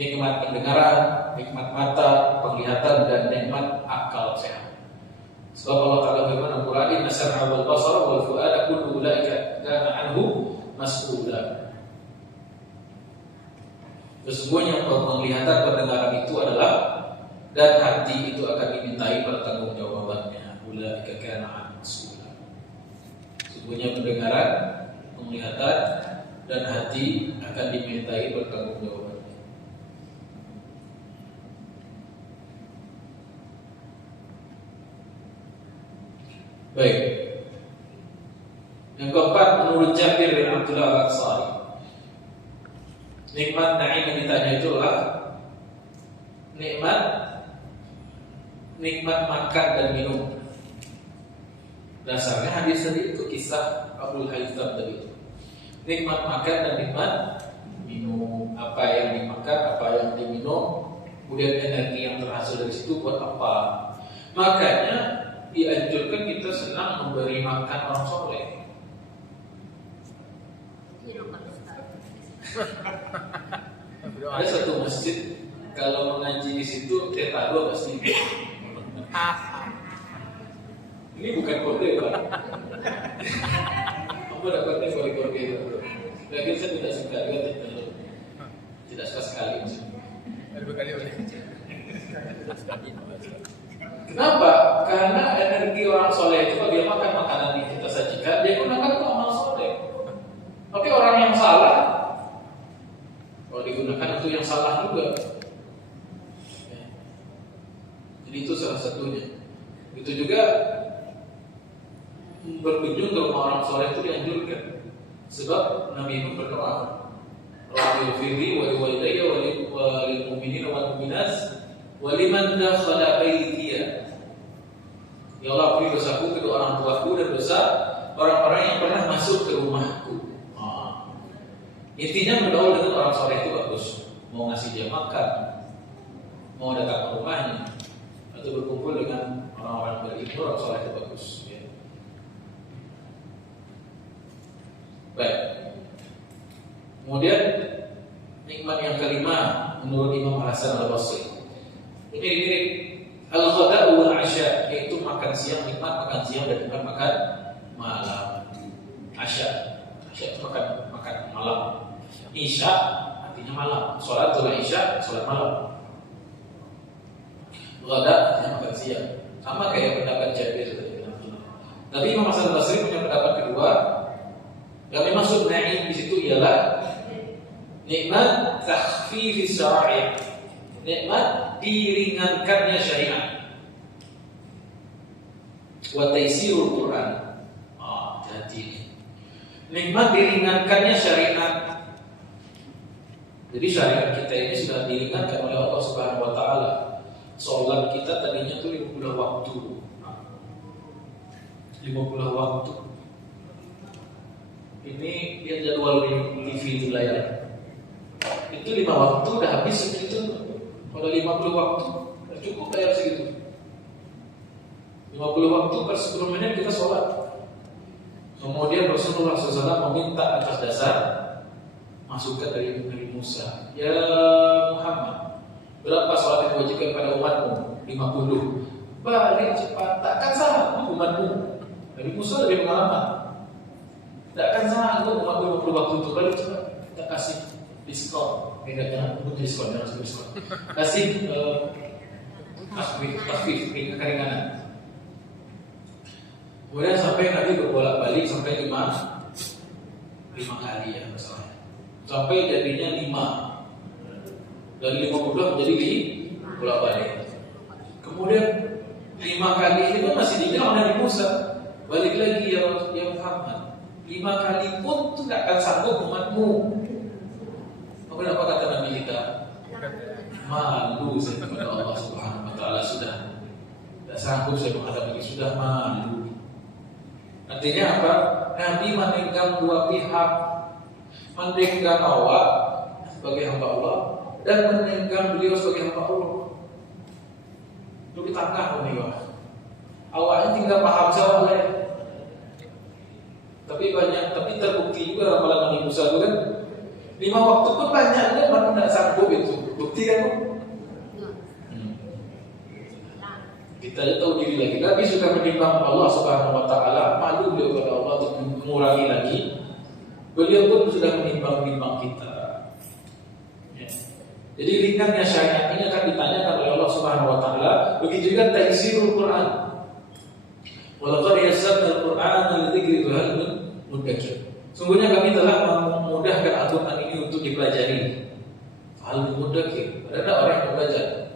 Nikmat pendengaran, nikmat mata, penglihatan, dan nikmat akal sehat. Sebab Allah Ta'ala firman Al-Quran, "Inna sam'a wal basara wal fu'ada kullu ulaika kana anhu mas'ula." Sesungguhnya penglihatan, pendengaran itu adalah, dan hati itu akan dimintai pertanggungjawabannya. Ulaika kana anhu mas'ula. Sesungguhnya pendengaran, penglihatan, dan hati akan dimintai pertanggungjawabannya. Baik. Yang keempat, menurut Jabir bin Abdullah Al-Ansari, nikmat na'im yang ditanya itu adalah nikmat makan dan minum. Dasarnya hadis tadi itu kisah Abdul Haytham tadi itu. Nikmat makan dan nikmat minum. Apa yang dimakan, apa yang diminum, kemudian energi yang terhasil dari situ buat apa? Makanya dianjurkan kita senang memberi makan orang soleh. Ada satu masjid kalau mengaji di situ tiap dua pasti. Ini bukan kode, Pak. Kamu dapatnya kode itu. Lagi saya tidak suka, tidak suka sekali. Kenapa? Karena energi orang soleh itu kalau dia makan makanan yang kita sajikan, dia gunakan untuk amal soleh. Tapi orang yang salah, kalau digunakan itu yang salah juga. Jadi itu salah satunya. Itu juga berkunjung ke rumah orang soleh itu dianjurkan. Sebab Nabi itu berdoa, Rabbil firli wa liwalidayya wa lil mu'minina wal mu'minat wa liman dakhala baitiya. Ya Allah, ampuni dosaku, kedua orang tuaku, dan dosa orang-orang yang pernah masuk ke rumahku. Intinya bergaul dengan orang soleh itu bagus. Mau ngasih dia makan, mau datang ke rumahnya, atau berkumpul dengan orang-orang berilmu, orang soleh itu bagus. Ya. Baik. Kemudian nikmat yang kelima menurut Imam Hasan Al-Basri. Ini mirip al-ghada'u wal 'asya, yaitu makan siang, nikmat makan siang dan nikmat makan malam. Asya itu makan malam. Isya artinya malam. Sholatul isya, sholat malam. Ghada artinya makan siang. Sama kayak pendapat Jabir tadi. Tapi Imam Hasan Al-Basri punya pendapat kedua. Yang dimaksud na'im di situ ialah nikmat takhfifis syara'i, nikmat diringankannya syariat, wa taysirul Quran. Jadi nikmat diringankannya syariat. Jadi syariat kita ini sudah diringankan oleh Allah Subhanahu wa taala. Salat kita tadinya tuh 50 waktu. 50 waktu. Ini lihat jadwal TV di layar. Itu 5 waktu udah habis itu. Kalau 50 waktu cukup bayar segitu. 50 waktu per 10 menit kita sholat. Kemudian Rasulullah SAW meminta atas dasar masukan dari Nabi Musa. Ya Muhammad, berapa sholat yang diwajibkan pada umatmu? 50. Balik cepat, takkan salah umatmu. Nabi Musa lebih pengalaman. Takkan salah umatmu 50 waktu itu. Balik cepat, kita kasih diskon. Jangan diskon, jangan sebut diskon. Kasih tasbih, keringanan. Kemudian sampai nanti berbolak-balik sampai 5 kali ya masalahnya. Sampai jadinya 5. Dari 50 menjadi bolak-balik. Kemudian 5 kali itu masih dibilang Nabi Musa. Balik lagi ya Muhammad. 5 kali pun tidak akan sanggup umatmu. Kemudian apa kata Nabi kita? Malu saya kepada Allah Subhanahu wa taala sudah. Tidak sanggup saya menghadapi, sudah malu. Artinya apa? Nabi menenggang dua pihak, menenggang Allah sebagai hamba Allah dan menenggang beliau sebagai hamba Allah. Itu di tengah nih, awalnya tinggal paham soalnya. Tapi terbukti juga ramalan Nabi Musa itu kan 5 waktu pun banyak kan orang tidak sanggup itu. Bukti kan? Kita tahu diri lagi. Nabi sudah menimbang Allah Subhanahu wa taala, malu beliau kepada Allah untuk mengurangi lagi. Beliau pun sudah menimbang kita. Ya. Jadi ringannya syariat ini akan ditanyakan oleh Allah Subhanahu wa taala. Begitu juga taysirul Quran. Walaqad yassarna al-Qur'ana lidzikri fahal min muddakir. Sungguhnya kami telah memudahkan Al-Quran ini untuk dipelajari. Fahal min muddakir. Ada orang yang belajar.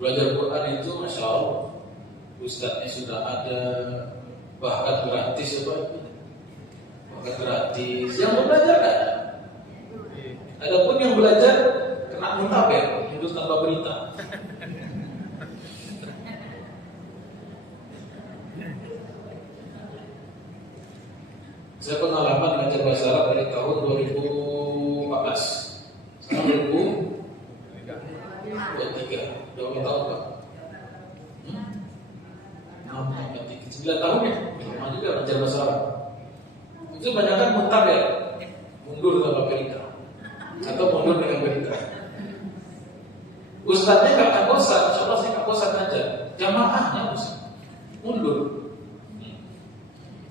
Belajar Quran itu Masya Allah, ustadznya sudah ada, bahkan gratis bahkan gratis. Yang mau belajar kan? Adapun yang belajar kena muntabek, terus tanpa berita. Saya pengalaman belajar bahasa Arab dari tahun 2014. Sekarang 2023. Berapa tahun Pak? 9 tahun ya? Lama juga belajar bahasa Arab. Itu banyak kan muntar ya? Mundur tanpa berita atau mundur dengan berita. Ustadznya nggak akan bosan, insya Allah saya nggak bosan aja. Jamaahnya bosan, mundur.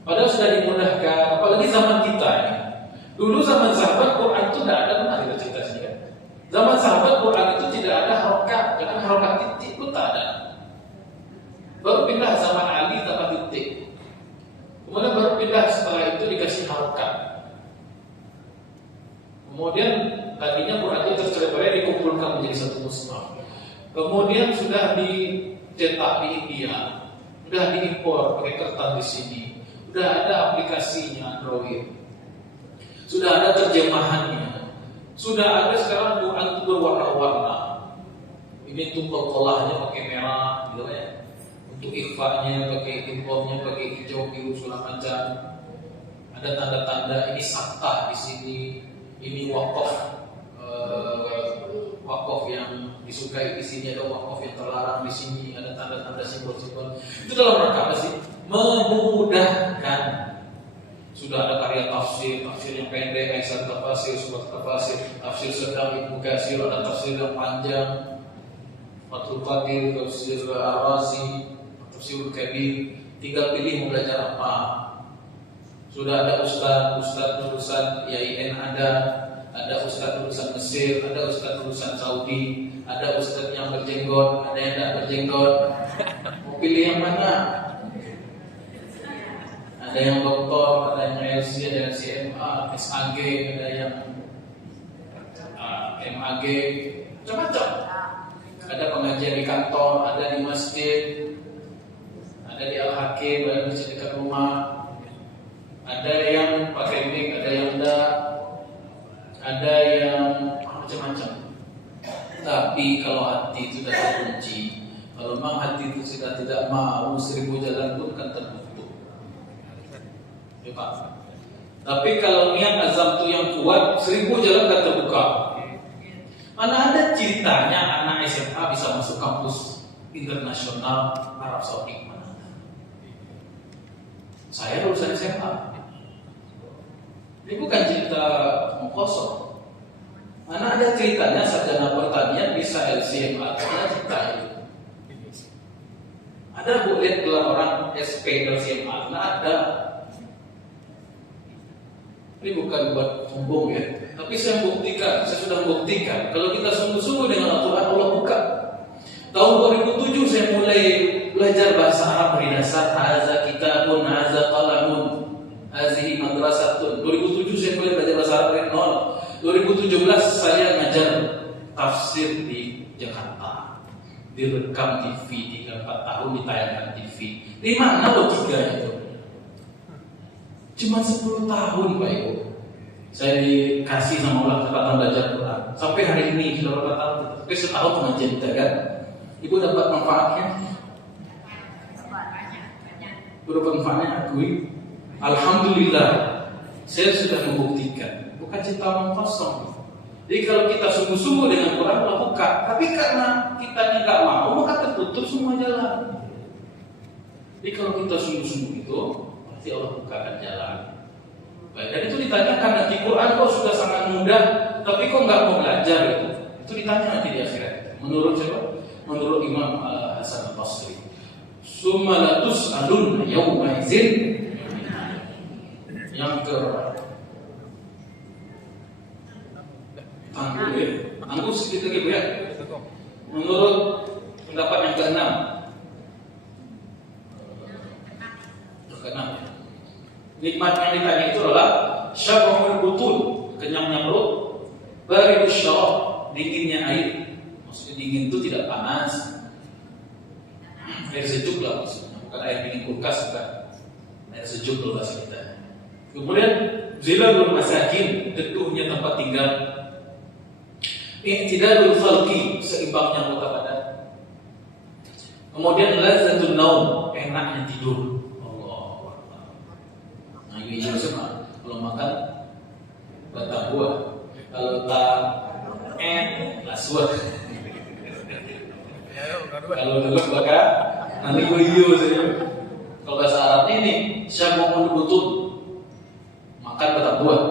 Padahal sudah dimudahkan, apalagi zaman kita ya. Dulu zaman sahabat Quran itu tidak ada, pernah kita cerita sini kan. Zaman sahabat Quran itu tidak ada harokat, bahkan harokat titik pun tak ada. Baru pindah zaman Ali tambah titik. Kemudian baru pindah setelah itu dikasih harokat. Kemudian tadinya Quran itu tercerai-berai dikumpulkan menjadi satu mushaf. Kemudian sudah dicetak di India, sudah diimpor pakai kertas di sini. Sudah ada aplikasinya Android, sudah ada terjemahannya, sudah ada sekarang Quran itu berwarna-warna. Ini tuh kolahnya pakai merah, gitu ya. Untuk ikhfa'nya pakai imponnya pakai hijau, biru, segala macam. Ada tanda-tanda ini saktah di sini, ini wakaf, wakaf yang disukai di sini, ada wakaf yang terlarang di sini, ada tanda-tanda simbol-simbol. Itu dalam rangka apa sih? Memudahkan. Sudah ada karya tafsir yang pendek, Aisyah tafsir, Surat tafsir, tafsir sedang, Ibnu Katsir, ada tafsir yang panjang, Fathul Qadir, tafsir Ar-Razi, tafsir Kabir. Tinggal pilih mau belajar apa. Sudah ada ustaz lulusan IAIN, ada ustaz lulusan Mesir, ada ustaz lulusan Saudi, ada ustaz yang berjenggot, ada yang tidak berjenggot. Mau pilih yang mana? Ada yang doktor, ada yang LC, ada yang CMA, SAG, ada yang MAG, macam-macam. Ada pengajian di kantor, ada di masjid, ada di Al-Hakim, ada di masjid dekat rumah. Ada yang pakai mic, ada yang enggak, ada yang macam-macam. Tapi kalau hati itu sudah terkunci, kalau memang hati itu sudah tidak mau, 1000 jalan pun kan tertutup. Ya, Pak. Tapi kalau niat azam itu yang kuat, 1000 jalan kan terbuka. Mana ada ceritanya anak SMA bisa masuk kampus internasional Arab Saudi? Mana? Saya lulusan SMA. Ini bukan cerita kosong. Mana ada ceritanya sarjana pertanian bisa LCMA? Ada cerita itu. Ada bu lihat gelar orang SP LCMA? Nggak ada. Ini bukan buat sombong ya, tapi saya sudah buktikan. Kalau kita sungguh-sungguh dengan Al-Quran, Allah buka. Tahun 2007 saya mulai belajar bahasa Arab dari dasar. Haza kitabun, haza qalamun, hazihi madrasatun. 2007 saya mulai belajar bahasa Arab dari nol. 2017 saya ngajar tafsir di Jakarta, direkam TV 3-4 tahun, ditayangkan TV. Di mana logikanya itu? Cuma 10 tahun Pak Ibu saya dikasih sama Allah kesempatan belajar Quran. Sampai hari ini sudah berapa tahun? Sampai setahun pengajian kita kan. Ibu dapat manfaatnya? Ibu dapat manfaatnya? Akui. Alhamdulillah saya sudah membuktikan. Bukan cerita omong kosong. Jadi kalau kita sungguh-sungguh dengan Quran Allah buka. Tapi karena kita nggak mau, maka tertutup semua jalan. Jadi kalau kita sungguh-sungguh itu, pasti Allah bukakan jalan. Baik, dan itu ditanyakan nanti Quran kok sudah sangat mudah, tapi kok nggak mau belajar itu? Itu ditanya nanti di akhirat. Menurut siapa? Menurut Imam Hasan Al-Basri. Summa la tus'alun yawma idzin. Yang ke Tangguh sedikit lagi ya. Menurut pendapat yang keenam. Nikmat yang ditanya itu adalah syab'ul butun, kenyangnya perut, baridus syarab, dinginnya air. Maksudnya dingin itu tidak panas, air sejuk lah maksudnya, bukan air dingin kulkas, bukan air sejuk loh bahasa kita. Kemudian zilalul masakin, teduhnya tempat tinggal. I'tidalul khalqi, seimbangnya anggota badan. Kemudian lazzatul naum, enaknya tidur. Ini semua. Kalau makan batang buah, kalau tak laswat. Kalau dulu bakal nanti gue saja. Kalau bahasa Arabnya ini syab'ul butun, makan batang buah.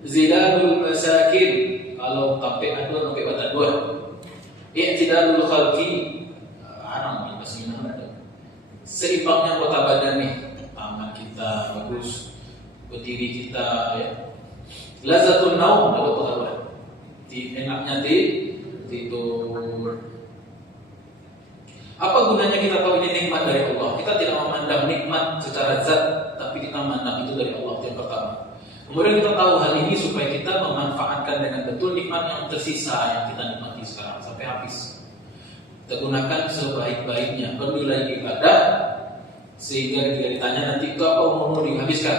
Zilalul masakin, kalau sampai batang buah. i'tidalul khalqi anak bahasa ada. Seimbangnya kota badan nih, tangan kita bagus, berdiri kita ya. Lazatun naum ada apa? Enaknya tidur. Apa gunanya kita tahu ini nikmat dari Allah? Kita tidak memandang nikmat secara zat, tapi kita memandang itu dari Allah yang pertama. Kemudian kita tahu hal ini supaya kita memanfaatkan dengan betul nikmat yang tersisa yang kita nikmati sekarang sampai habis. Kita gunakan sebaik-baiknya, bernilai ibadah, sehingga ketika ditanya nanti itu apa umurmu dihabiskan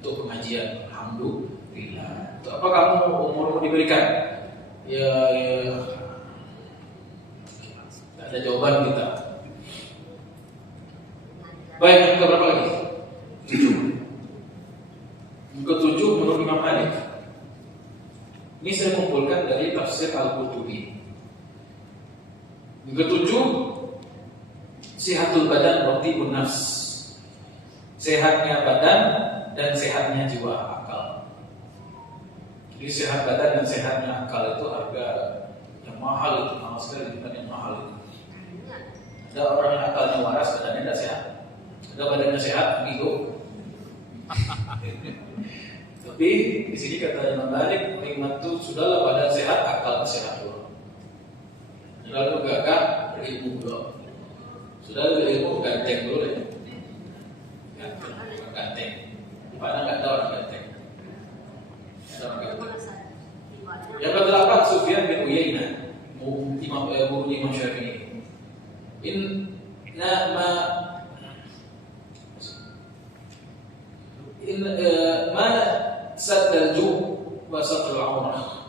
untuk pengajian? Alhamdulillah. Untuk apa kamu umurmu diberikan? Ya, tidak ada jawaban kita. Baik, yang berapa lagi? 7. Yang ke-7 menurut Imam Malik. Ini saya kumpulkan dari tafsir Al-Qurtubi. Yang ke-7, sihatul badan rotibun nafs. Sehatnya badan dan sehatnya jiwa akal. Jadi sehat badan dan sehatnya akal itu harga yang mahal, itu mahal sekali, bukan yang mahal itu. Ada orang yang akalnya waras, badannya tidak sehat. Ada badannya sehat, hidup. Tapi di sini kata Imam Malik, nikmat itu sudahlah badan sehat, akal sehat dulu. Lalu gagah berilmu dulu. Sudah berilmu ganteng dulu deh. Ganteng. Padahal nggak ada orang ganteng. Yang ke-8 Sufyan bin Uyainah, Imam Syafi'i. Ma saddal ju' wa satrul aurah,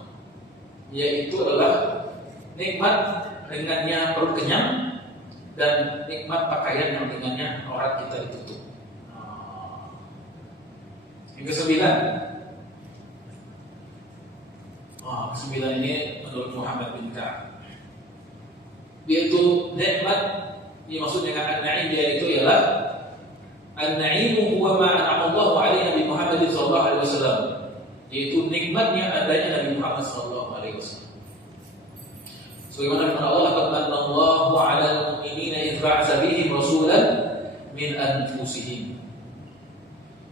yaitu adalah nikmat dengannya perut kenyang dan nikmat pakaian yang dengannya aurat kita ditutup. Yang ke-9, ke-9 ini menurut Muhammad bin Ka'ab, yaitu nikmat yang maksud dengan an-na'im dia itu ialah an-na'imu huwa ma an'ama Allahu 'alaihi Nabi Muhammad sallallahu alaihi wasallam, yaitu nikmatnya adanya Nabi Muhammad sallallahu alaihi wasallam. Sebagaimana firman Allah, "Laqad manna Allahu 'alal mu'minina idh ba'atsa bihim rasulan min anfusihim."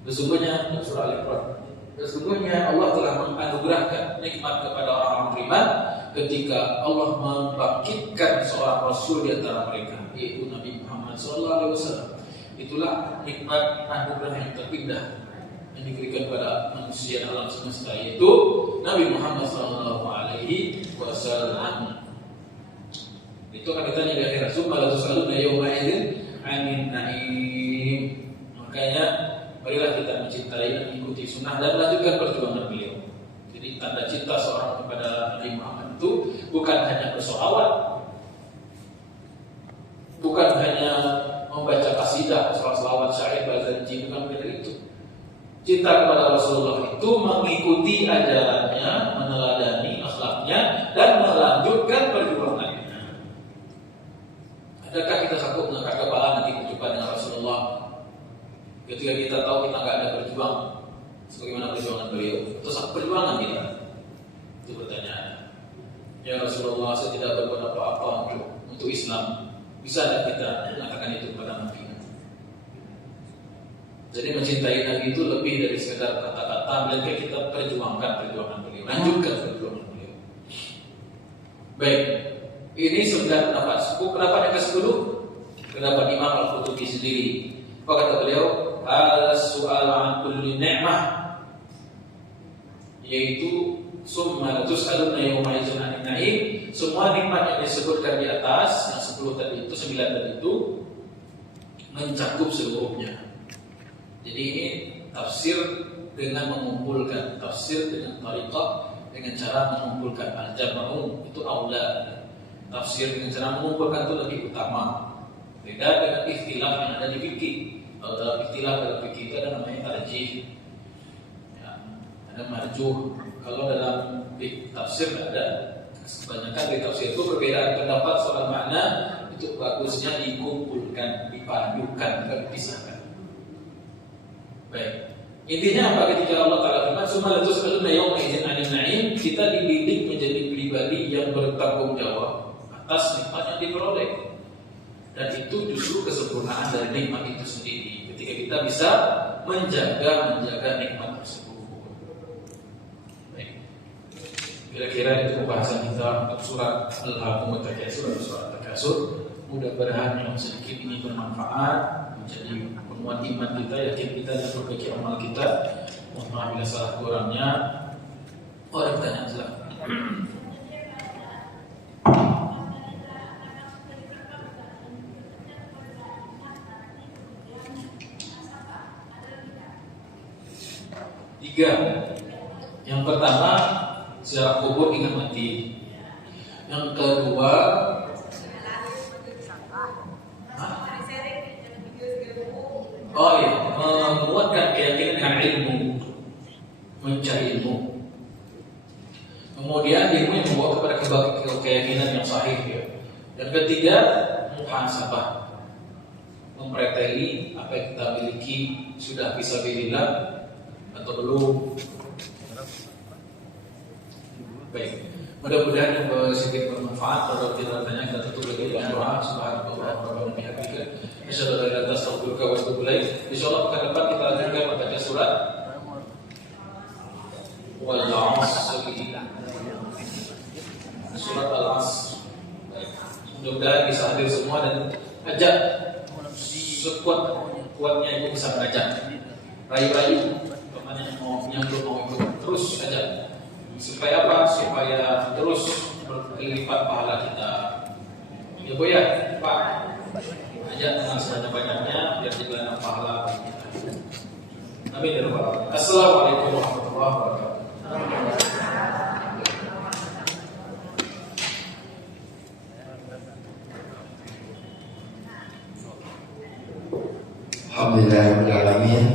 Sesungguhnya surah Al-Imran, sesungguhnya Allah telah menganugerahkan nikmat kepada orang-orang beriman ketika Allah membangkitkan seorang rasul di antara mereka, yaitu Nabi Muhammad sallallahu alaihi wasallam. Itulah nikmat anugerah yang terindah yang diberikan kepada manusia alam semesta, yaitu Nabi Muhammad sallallahu alaihi wasallam. Itu akan ditanya di akhirat, "Summa la tus'aluna yawma idzin 'anil na'im." Makanya marilah kita mencintai dan mengikuti sunnah dan melanjutkan perjuangan beliau. Jadi tanda cinta seorang kepada Nabi Muhammad itu bukan hanya bersolawat, bukan hanya membaca qasidah, selawat, syair, bahasa jin, bukan dari itu. Cinta kepada Rasulullah itu mengikuti ajarannya, meneladani akhlaknya, dan melanjutkan perjuangannya. Adakah kita sanggup mengangkat kepala nanti berjumpa dengan Rasulullah ketika kita tahu kita nggak ada berjuang sebagaimana perjuangan beliau? Atau satu perjuangan kita? Itu pertanyaan. Ya Rasulullah, saya tidak berbuat apa-apa untuk Islam. Bisa tidak kita mengatakan itu kepada Nabi? Jadi mencintai Nabi itu lebih dari sekedar kata-kata, melainkan kita perjuangkan perjuangan beliau, lanjutkan perjuangan beliau. Baik, ini 9 pendapat. Pendapat yang ke-10, pendapat Imam Al-Qurtubi sendiri. Apa kata beliau? Al-su'al an kulli ni'mah, yaitu summa tus'aluna yawma idzin 'anil na'im. Semua nikmat yang disebutkan di atas, yang 10 tadi itu, 9 tadi itu mencakup seluruhnya. Jadi ini tafsir dengan mengumpulkan, tafsir dengan tariqah, dengan cara mengumpulkan. Al-jam'u itu aula. Tafsir dengan cara mengumpulkan itu lebih utama. Beda dengan ikhtilaf yang ada di fikih. Kalau dalam ikhtilaf dalam fikih itu ada namanya tarjih, ya, ada marjuh. Kalau dalam tafsir ada. Kebanyakan dari tafsir itu perbedaan pendapat soal makna itu bagusnya dikumpulkan, dipadukan, bukan dipisahkan. Baik. Intinya apa ketika Allah Ta'ala firman "Summa la tus'aluna yawma idzin 'anil na'im", kita dididik menjadi pribadi yang bertanggung jawab atas nikmat yang diperoleh. Dan itu justru kesempurnaan dari nikmat itu sendiri. Ketika kita bisa menjaga nikmat tersebut. Baik. Kira-kira itu pembahasan kita untuk surat Al-Haqqah Takasur atau surat Takasur. Mudah-mudahan yang sedikit ini bermanfaat, menjadi penguat iman kita, yakin kita dan perbaiki amal kita. Mohon maaf bila salah kurangnya. Ada pertanyaan silakan. Tiga. Yang pertama, ziarah kubur ingat mati. Yang kedua, menguatkan keyakinan dengan ilmu, mencari ilmu. Kemudian ilmu yang membawa kepada keyakinan yang sahih. Ya. Yang ketiga, muhasabah, mempreteli apa yang kita miliki sudah fisabilillah atau belum. Baik, mudah-mudahan yang sedikit bermanfaat. Kalau tidak tanya kita tutup lagi dengan doa. Subhanallah wa bihamdika, asyhadu an la ilaha illa anta, astaghfiruka wa atubu ilaik. Insyaallah pekan depan kita lanjutkan membaca surat Wal 'Asr. Surat Al-'Asr. Mudah-mudahan bisa hadir semua dan ajak sekuat-kuatnya itu bisa mengajak. Rayu-rayu teman yang belum mau ikut, terus ajak. Supaya apa? Supaya terus berlipat pahala kita. Ya Bu ya, Pak. Ajak dengan sebanyak-banyaknya biar kita pahala kita. Amin ya rabbal alamin. Assalamualaikum warahmatullahi wabarakatuh. Alhamdulillahirabbil alamin.